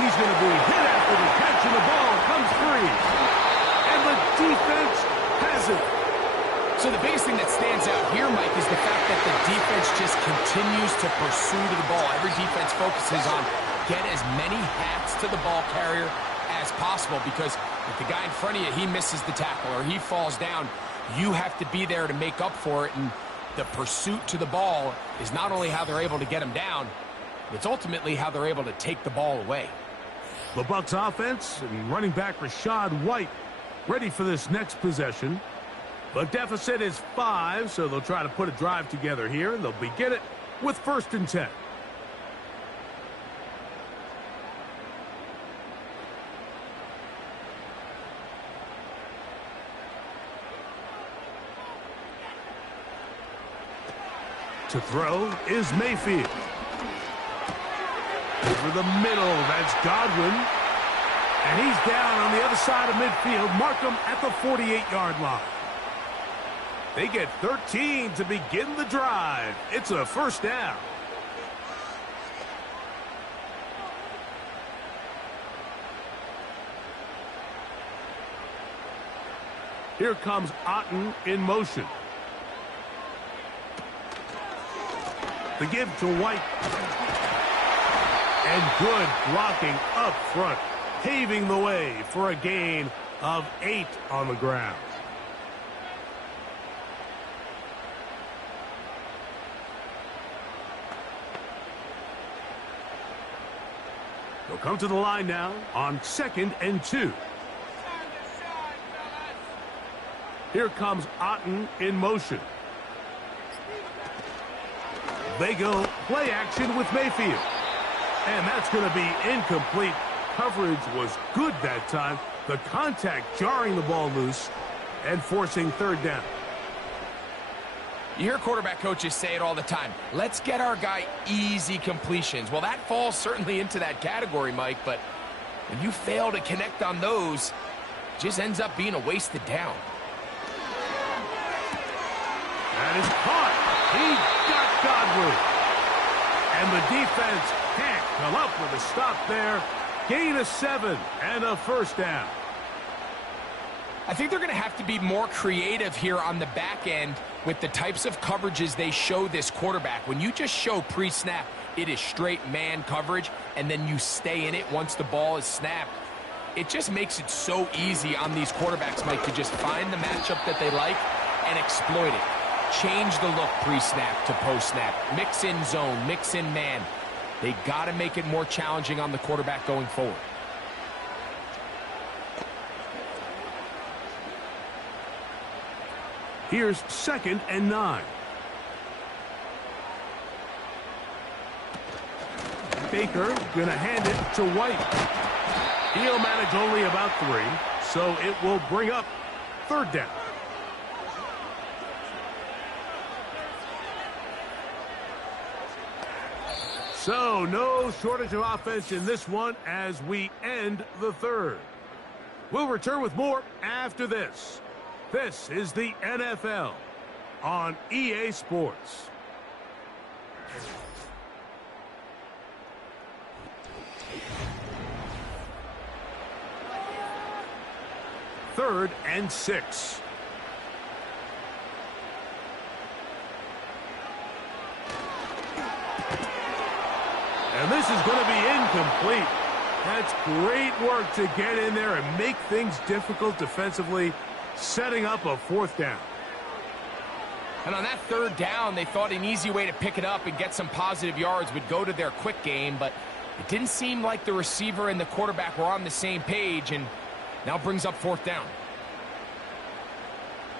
He's going to be hit after the catch, and the ball comes free. And the defense has it. So the biggest thing that stands out here, Mike, is the fact that the defense just continues to pursue to the ball. Every defense focuses on get as many hats to the ball carrier as possible, because if the guy in front of you, he misses the tackle or he falls down, you have to be there to make up for it. And the pursuit to the ball is not only how they're able to get him down, it's ultimately how they're able to take the ball away. The Bucs offense and running back Rashad White ready for this next possession. The deficit is 5, so they'll try to put a drive together here. They'll begin it with 1st and 10. To throw is Mayfield. Over the middle, that's Godwin. And he's down on the other side of midfield. Mark him at the 48-yard line. They get 13 to begin the drive. It's a 1st down. Here comes Otten in motion. The give to White. And good blocking up front, paving the way for a gain of 8 on the ground. They'll come to the line now on 2nd and 2. Here comes Otten in motion. They go play action with Mayfield. And that's going to be incomplete. Coverage was good that time. The contact jarring the ball loose and forcing 3rd down. You hear quarterback coaches say it all the time. Let's get our guy easy completions. Well, that falls certainly into that category, Mike, but when you fail to connect on those, it just ends up being a wasted down. That is caught. He got Godwin. And the defense can't come up with a stop there. Gain of 7 and a first down. I think they're going to have to be more creative here on the back end with the types of coverages they show this quarterback. When you just show pre-snap, it is straight man coverage, and then you stay in it once the ball is snapped. It just makes it so easy on these quarterbacks, Mike, to just find the matchup that they like and exploit it. Change the look pre-snap to post-snap. Mix in zone, mix in man. They got to make it more challenging on the quarterback going forward. Here's 2nd and 9. Baker going to hand it to White. He'll manage only about 3, so it will bring up 3rd down. So no shortage of offense in this one as we end the 3rd. We'll return with more after this. This is the NFL on EA Sports. Third and 6. And this is going to be incomplete. That's great work to get in there and make things difficult defensively, setting up a 4th down. And on that 3rd down, they thought an easy way to pick it up and get some positive yards would go to their quick game, but it didn't seem like the receiver and the quarterback were on the same page, and now brings up 4th down.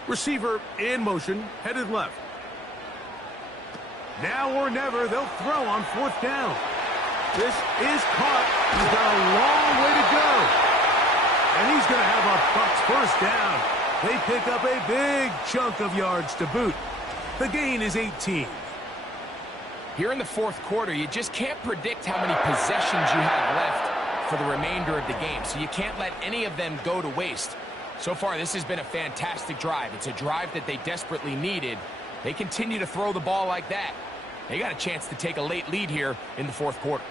Receiver in motion, headed left. Now or never, they'll throw on 4th down. This is caught. He's got a long way to go. And he's going to have a Bucs 1st down. They pick up a big chunk of yards to boot. The gain is 18. Here in the 4th quarter, you just can't predict how many possessions you have left for the remainder of the game, so you can't let any of them go to waste. So far, this has been a fantastic drive. It's a drive that they desperately needed. They continue to throw the ball like that. They got a chance to take a late lead here in the 4th quarter.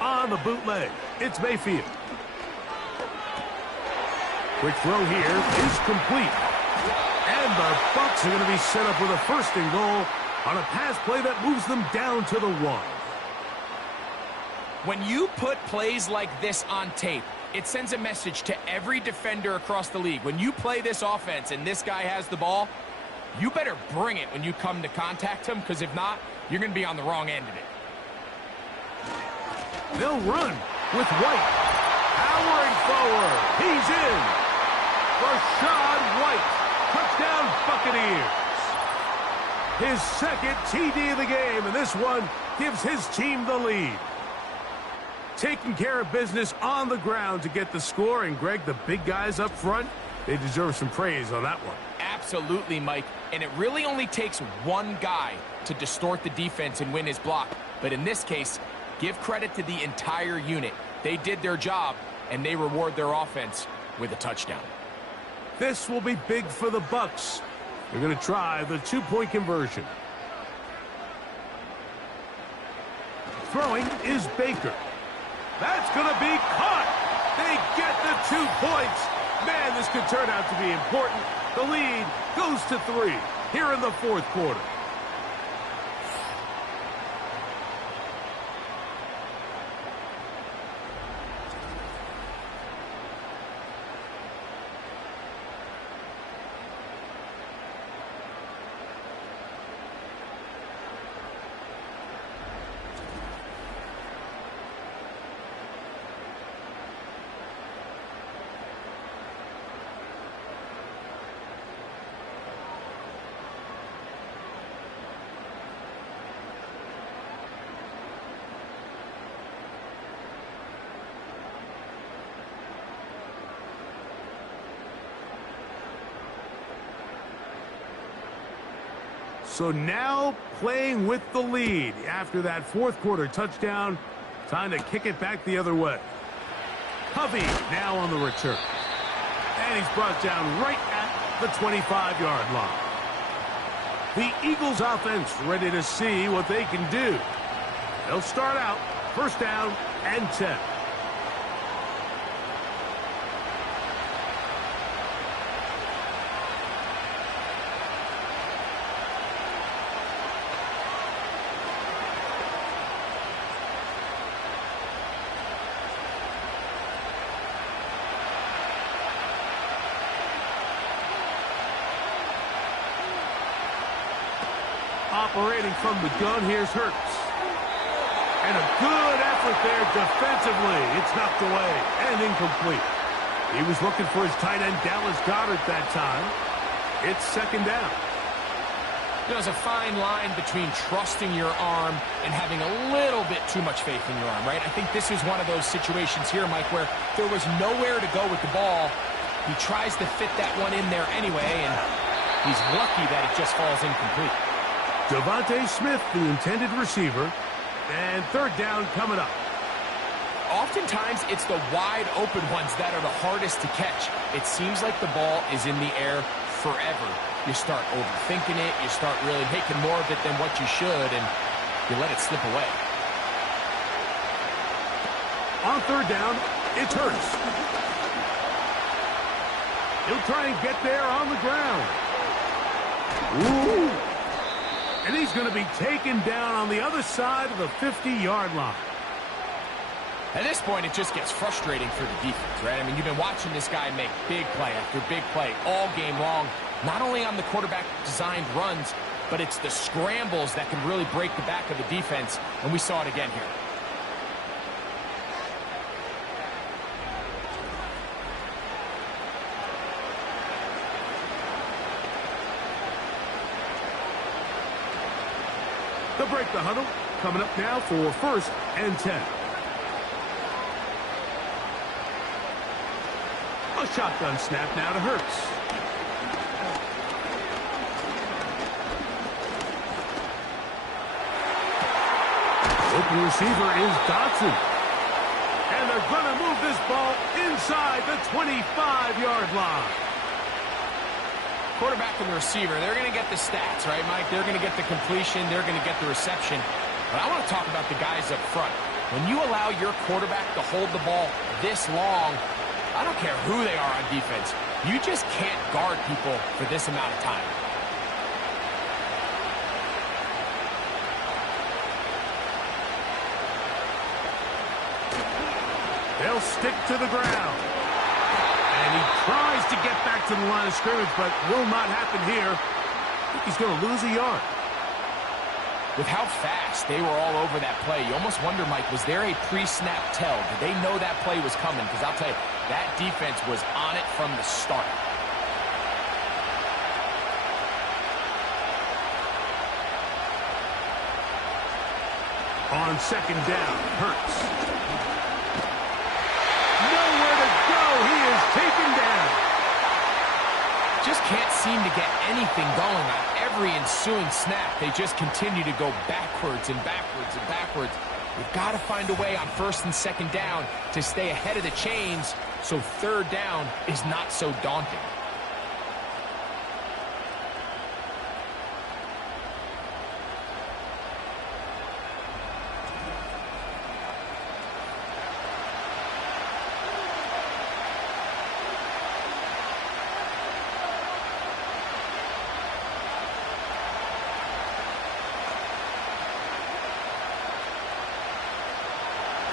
On the bootleg, it's Mayfield. Quick throw here is complete. And the Bucs are going to be set up with a 1st and goal on a pass play that moves them down to the 1. When you put plays like this on tape, it sends a message to every defender across the league. When you play this offense and this guy has the ball, you better bring it when you come to contact him, because if not, you're going to be on the wrong end of it. They'll run with White. Powering forward. He's in. Rashad White. Touchdown Buccaneers. His 2nd TD of the game, and this one gives his team the lead. Taking care of business on the ground to get the score, and Greg, the big guys up front, they deserve some praise on that one. Absolutely, Mike. And it really only takes one guy to distort the defense and win his block. But in this case, give credit to the entire unit. They did their job, and they reward their offense with a touchdown. This will be big for the Bucs. They're going to try the 2-point conversion. Throwing is Baker. That's going to be caught. They get the 2 points. Man, this could turn out to be important. The lead goes to 3 here in the 4th quarter. So now playing with the lead after that 4th quarter touchdown. Time to kick it back the other way. Covey now on the return. And he's brought down right at the 25-yard line. The Eagles offense ready to see what they can do. They'll start out first down and 10. Operating from the gun, here's Hurts. And a good effort there defensively. It's knocked away and incomplete. He was looking for his tight end, Dallas Goedert, that time. It's second down. There's a fine line between trusting your arm and having a little bit too much faith in your arm, right? I think this is one of those situations here, Mike, where there was nowhere to go with the ball. He tries to fit that one in there anyway, and he's lucky that it just falls incomplete. Devontae Smith, the intended receiver, and third down coming up. Oftentimes, it's the wide open ones that are the hardest to catch. It seems like the ball is in the air forever. You start overthinking it, you start really making more of it than what you should, and you let it slip away. On third down, it's Hurts. He'll try and get there on the ground. Ooh. And he's going to be taken down on the other side of the 50-yard line. At this point, it just gets frustrating for the defense, right? I mean, you've been watching this guy make big play after big play all game long, not only on the quarterback-designed runs, but it's the scrambles that can really break the back of the defense, and we saw it again here. They'll break the huddle. Coming up now for first and 10. A shotgun snap now to Hurts. Open receiver is Dotson. And they're going to move this ball inside the 25-yard line. Quarterback and the receiver, they're going to get the stats, right, Mike? They're going to get the completion. They're going to get the reception. But I want to talk about the guys up front. When you allow your quarterback to hold the ball this long, I don't care who they are on defense. You just can't guard people for this amount of time. They'll stick to the ground. And he tries to get back to the line of scrimmage, but will not happen here. I think he's going to lose a yard. With how fast they were all over that play, you almost wonder, Mike, was there a pre-snap tell? Did they know that play was coming? Because I'll tell you, that defense was on it from the start. On second down, Hurts. Nowhere to go. He is taken down. Just can't seem to get anything going on every ensuing snap. They just continue to go backwards and backwards and backwards. We've got to find a way on first and second down to stay ahead of the chains so third down is not so daunting.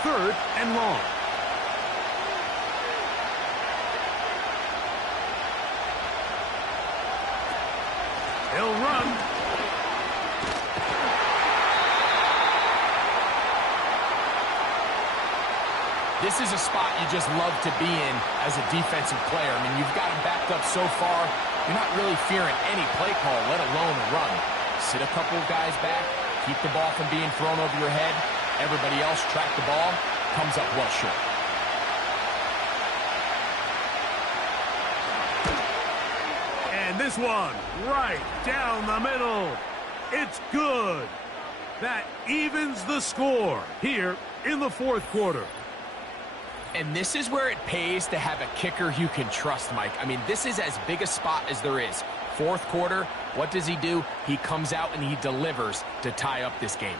Third and long. He'll run. This is a spot you just love to be in as a defensive player. I mean, you've got him backed up so far, you're not really fearing any play call, let alone a run. Sit a couple of guys back, keep the ball from being thrown over your head. Everybody else track the ball, comes up well short. And this one right down the middle. It's good. That evens the score here in the fourth quarter. And this is where it pays to have a kicker you can trust, Mike. I mean, this is as big a spot as there is. Fourth quarter, what does he do? He comes out and he delivers to tie up this game.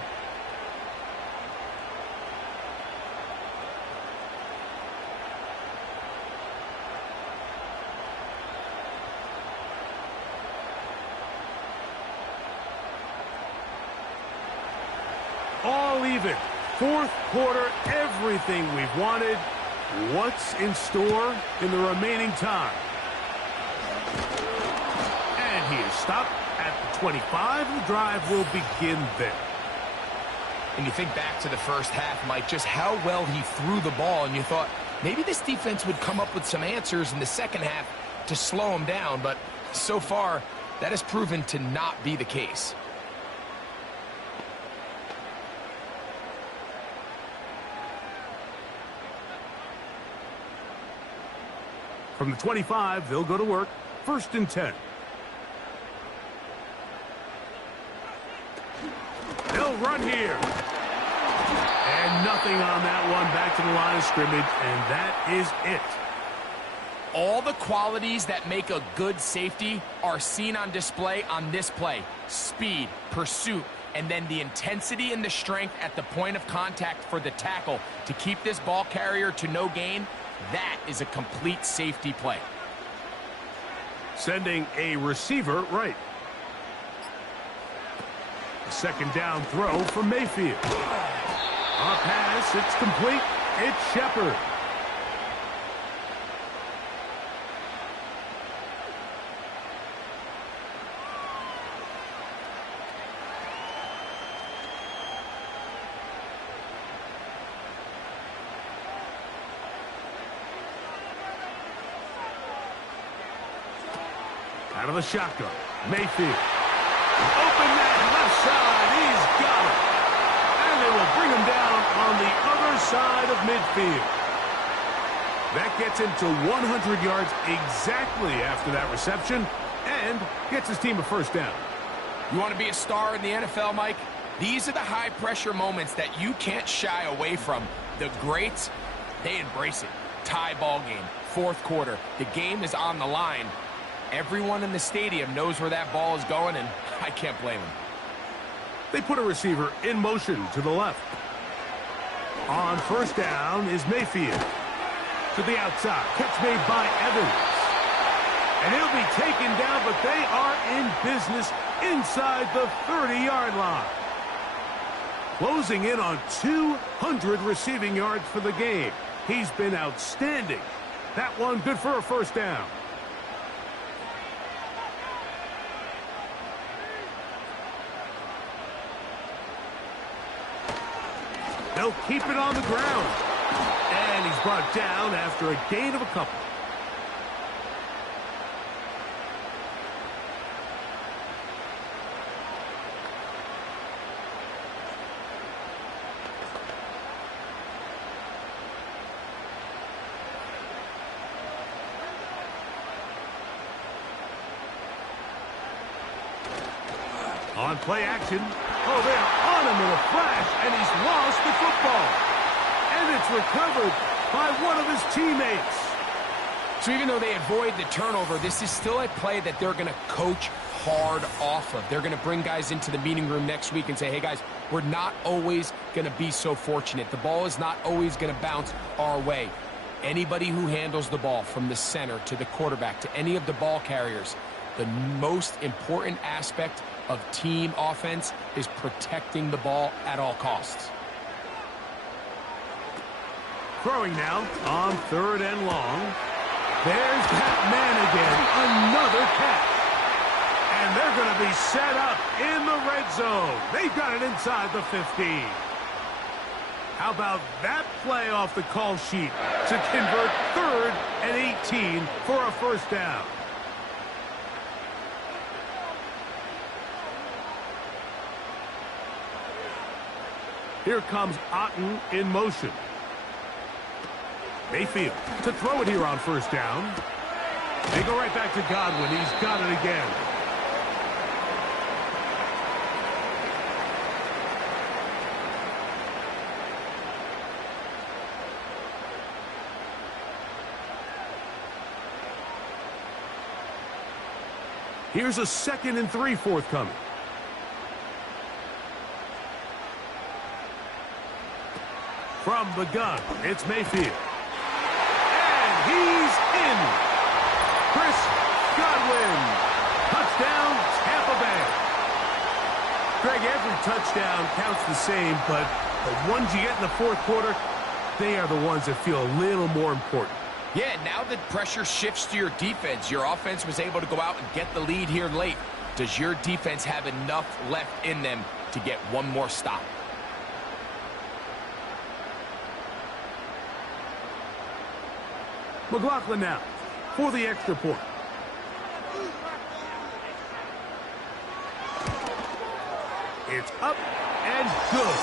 All even. Fourth quarter, everything we've wanted. What's in store in the remaining time? And he is stopped at the 25. The drive will begin there. And you think back to the first half, Mike, just how well he threw the ball, and you thought maybe this defense would come up with some answers in the second half to slow him down, but so far that has proven to not be the case. From the 25, they'll go to work. 1st and 10. They'll run here. And nothing on that one. Back to the line of scrimmage, and that is it. All the qualities that make a good safety are seen on display on this play. Speed, pursuit, and then the intensity and the strength at the point of contact for the tackle to keep this ball carrier to no gain. That is a complete safety play. Sending a receiver right. A 2nd down throw from Mayfield. On a pass, it's complete. It's Shepard. Out of the shotgun, Mayfield. Open man, left side, he's got it. And they will bring him down on the other side of midfield. That gets him to 100 yards exactly after that reception and gets his team a 1st down. You want to be a star in the NFL, Mike? These are the high-pressure moments that you can't shy away from. The greats, they embrace it. Tie ball game, 4th quarter. The game is on the line. Everyone in the stadium knows where that ball is going, and I can't blame them. They put a receiver in motion to the left. On 1st down is Mayfield. To the outside. Catch made by Evans. And he'll be taken down, but they are in business inside the 30-yard line. Closing in on 200 receiving yards for the game. He's been outstanding. That one good for a 1st down. They'll keep it on the ground. And he's brought down after a gain of a couple. On play action. Oh, they are on him in a flash, and he's lost the football. And it's recovered by one of his teammates. So even though they avoid the turnover, this is still a play that they're going to coach hard off of. They're going to bring guys into the meeting room next week and say, hey, guys, we're not always going to be so fortunate. The ball is not always going to bounce our way. Anybody who handles the ball from the center to the quarterback to any of the ball carriers, the most important aspect of team offense is protecting the ball at all costs. Throwing now on 3rd and long. There's that man again. Another catch. And they're going to be set up in the red zone. They've got it inside the 15. How about that play off the call sheet to convert 3rd and 18 for a 1st down? Here comes Otten in motion. Mayfield to throw it here on 1st down. They go right back to Godwin. He's got it again. Here's a 2nd and 3 forthcoming. From the gun, it's Mayfield. And he's in. Chris Godwin. Touchdown, Tampa Bay. Greg, every touchdown counts the same, but the ones you get in the fourth quarter, they are the ones that feel a little more important. Yeah, now that pressure shifts to your defense, your offense was able to go out and get the lead here late. Does your defense have enough left in them to get one more stop? McLaughlin now for the extra point. It's up and good.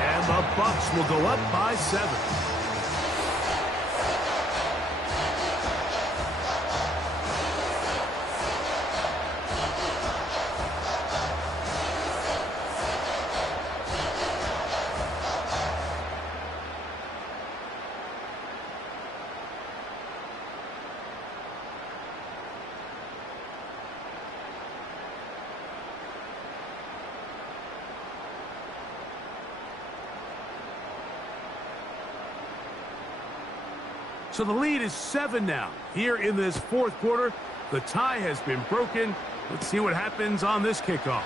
And the Bucs will go up by 7. So the lead is 7 now. Here in this fourth quarter, the tie has been broken. Let's see what happens on this kickoff.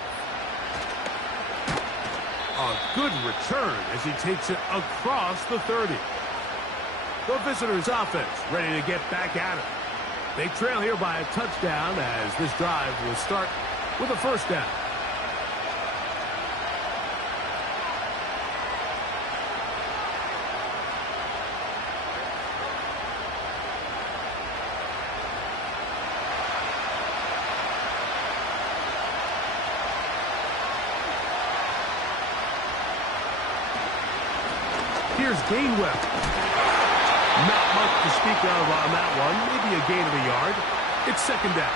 A good return as he takes it across the 30. The visitors' offense ready to get back at it. They trail here by a touchdown as this drive will start with a first down. Here's Gainwell. Not much to speak of on that one. Maybe a gain of a yard. It's 2nd down.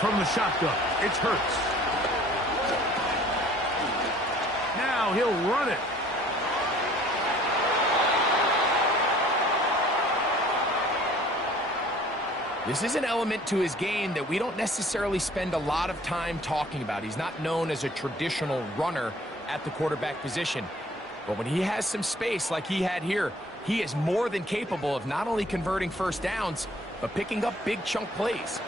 From the shotgun, it's Hurts. Now he'll run it. This is an element to his game that we don't necessarily spend a lot of time talking about. He's not known as a traditional runner at the quarterback position. But when he has some space like he had here, he is more than capable of not only converting first downs, but picking up big chunk plays.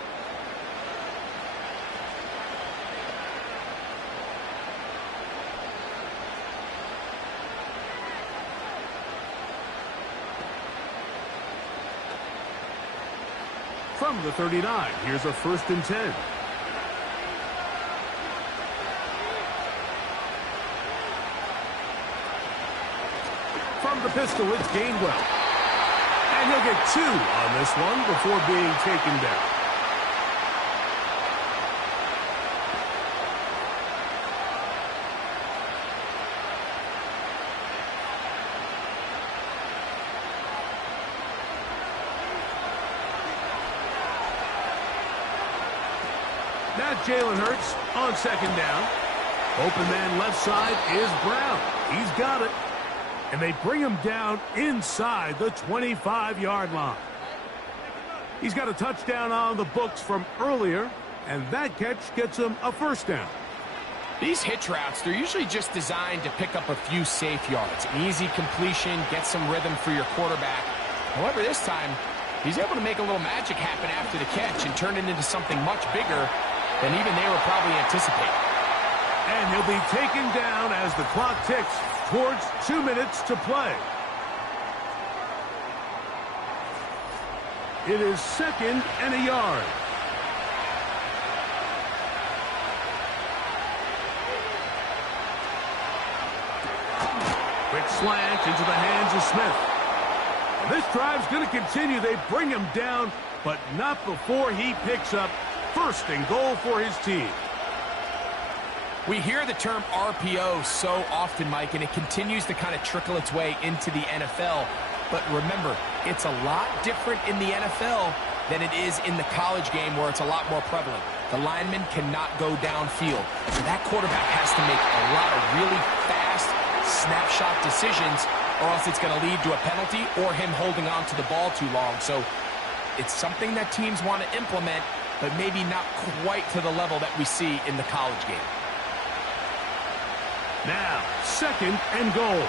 From the 39, here's a 1st and 10. From the pistol, it's Gainwell. And he'll get 2 on this one before being taken down. Now Jalen Hurts on 2nd down. Open man left side is Brown. He's got it. And they bring him down inside the 25-yard line. He's got a touchdown on the books from earlier, and that catch gets him a first down. These hitch routes, they're usually just designed to pick up a few safe yards. An easy completion, get some rhythm for your quarterback. However, this time, he's able to make a little magic happen after the catch and turn it into something much bigger than even they were probably anticipating. And he'll be taken down as the clock ticks towards 2 minutes to play. It is 2nd and a yard. Quick slant into the hands of Smith. And this drive's going to continue. They bring him down, but not before he picks up 1st and goal for his team. We hear the term RPO so often, Mike, and it continues to kind of trickle its way into the NFL. But remember, It's a lot different in the NFL than it is in the college game where it's a lot more prevalent. The lineman cannot go downfield. So that quarterback has to make a lot of really fast snapshot decisions, or else it's going to lead to a penalty or him holding on to the ball too long. So it's something that teams want to implement, but maybe not quite to the level that we see in the college game. Now, 2nd and goal.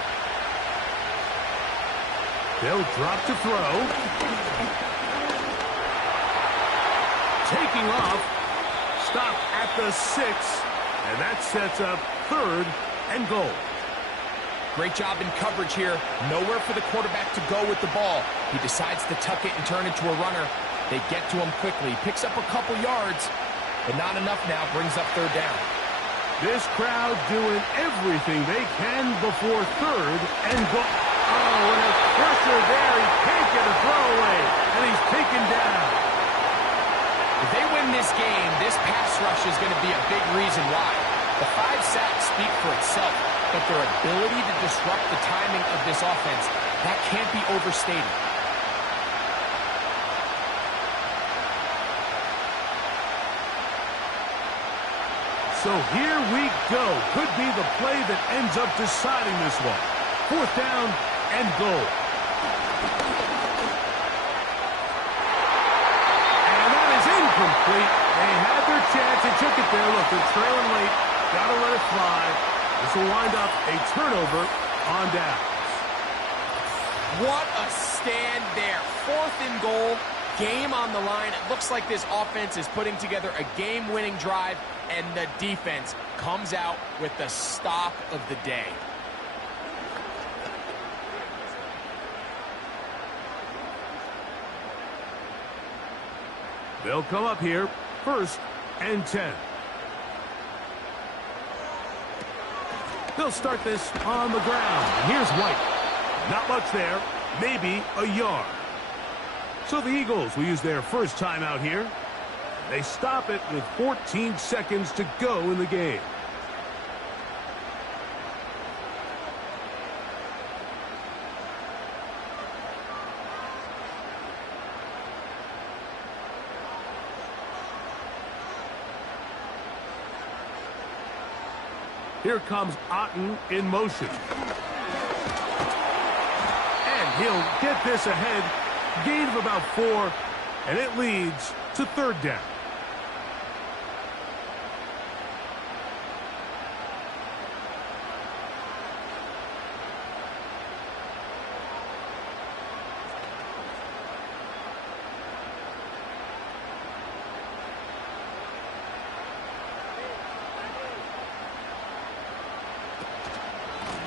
They'll drop to throw. Taking off. Stop at the 6. And that sets up 3rd and goal. Great job in coverage here. Nowhere for the quarterback to go with the ball. He decides to tuck it and turn into a runner. They get to him quickly. Picks up a couple yards, but not enough now. Brings up 3rd down. This crowd doing everything they can before 3rd and goal. Oh, and a pressure there. He can't get a throwaway, and he's taken down. If they win this game, this pass rush is going to be a big reason why. The 5 sacks speak for itself, but their ability to disrupt the timing of this offense, that can't be overstated. So here we go. Could be the play that ends up deciding this one. 4th down and goal. And that is incomplete. They had their chance. They took it there. Look, they're trailing late. Got to let it fly. This will wind up a turnover on downs. What a stand there. 4th and goal. Game on the line. It looks like this offense is putting together a game-winning drive, and the defense comes out with the stop of the day. They'll come up here, 1st and 10. They'll start this on the ground. And here's White. Not much there, maybe a yard. So the Eagles will use their first timeout here. They stop it with 14 seconds to go in the game. Here comes Otten in motion. And he'll get this ahead. Gain of about 4, and it leads to 3rd down.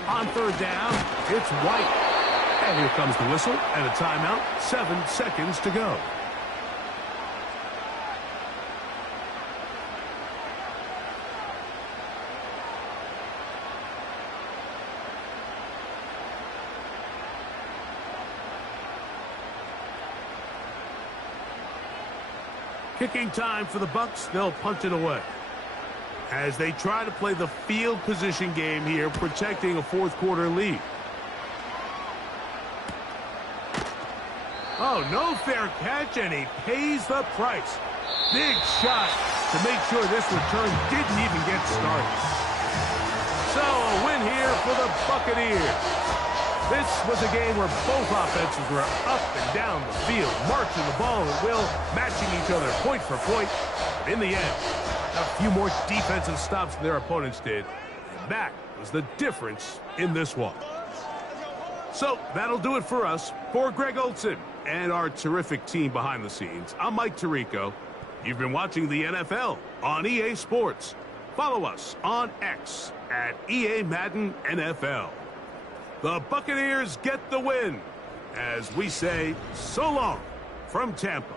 On 3rd down, it's White. And here comes the whistle and a timeout. 7 seconds to go. Kicking time for the Bucs. They'll punt it away as they try to play the field position game here, protecting a 4th quarter lead. Oh, no fair catch, and he pays the price. Big shot to make sure this return didn't even get started. So a win here for the Buccaneers. This was a game where both offenses were up and down the field, marching the ball at will, matching each other point for point. But in the end, a few more defensive stops than their opponents did. And that was the difference in this one. So that'll do it for us. For Greg Olson and our terrific team behind the scenes, I'm Mike Tirico. You've been watching the NFL on EA Sports. Follow us on X at EA Madden NFL. The Buccaneers get the win as we say so long from Tampa.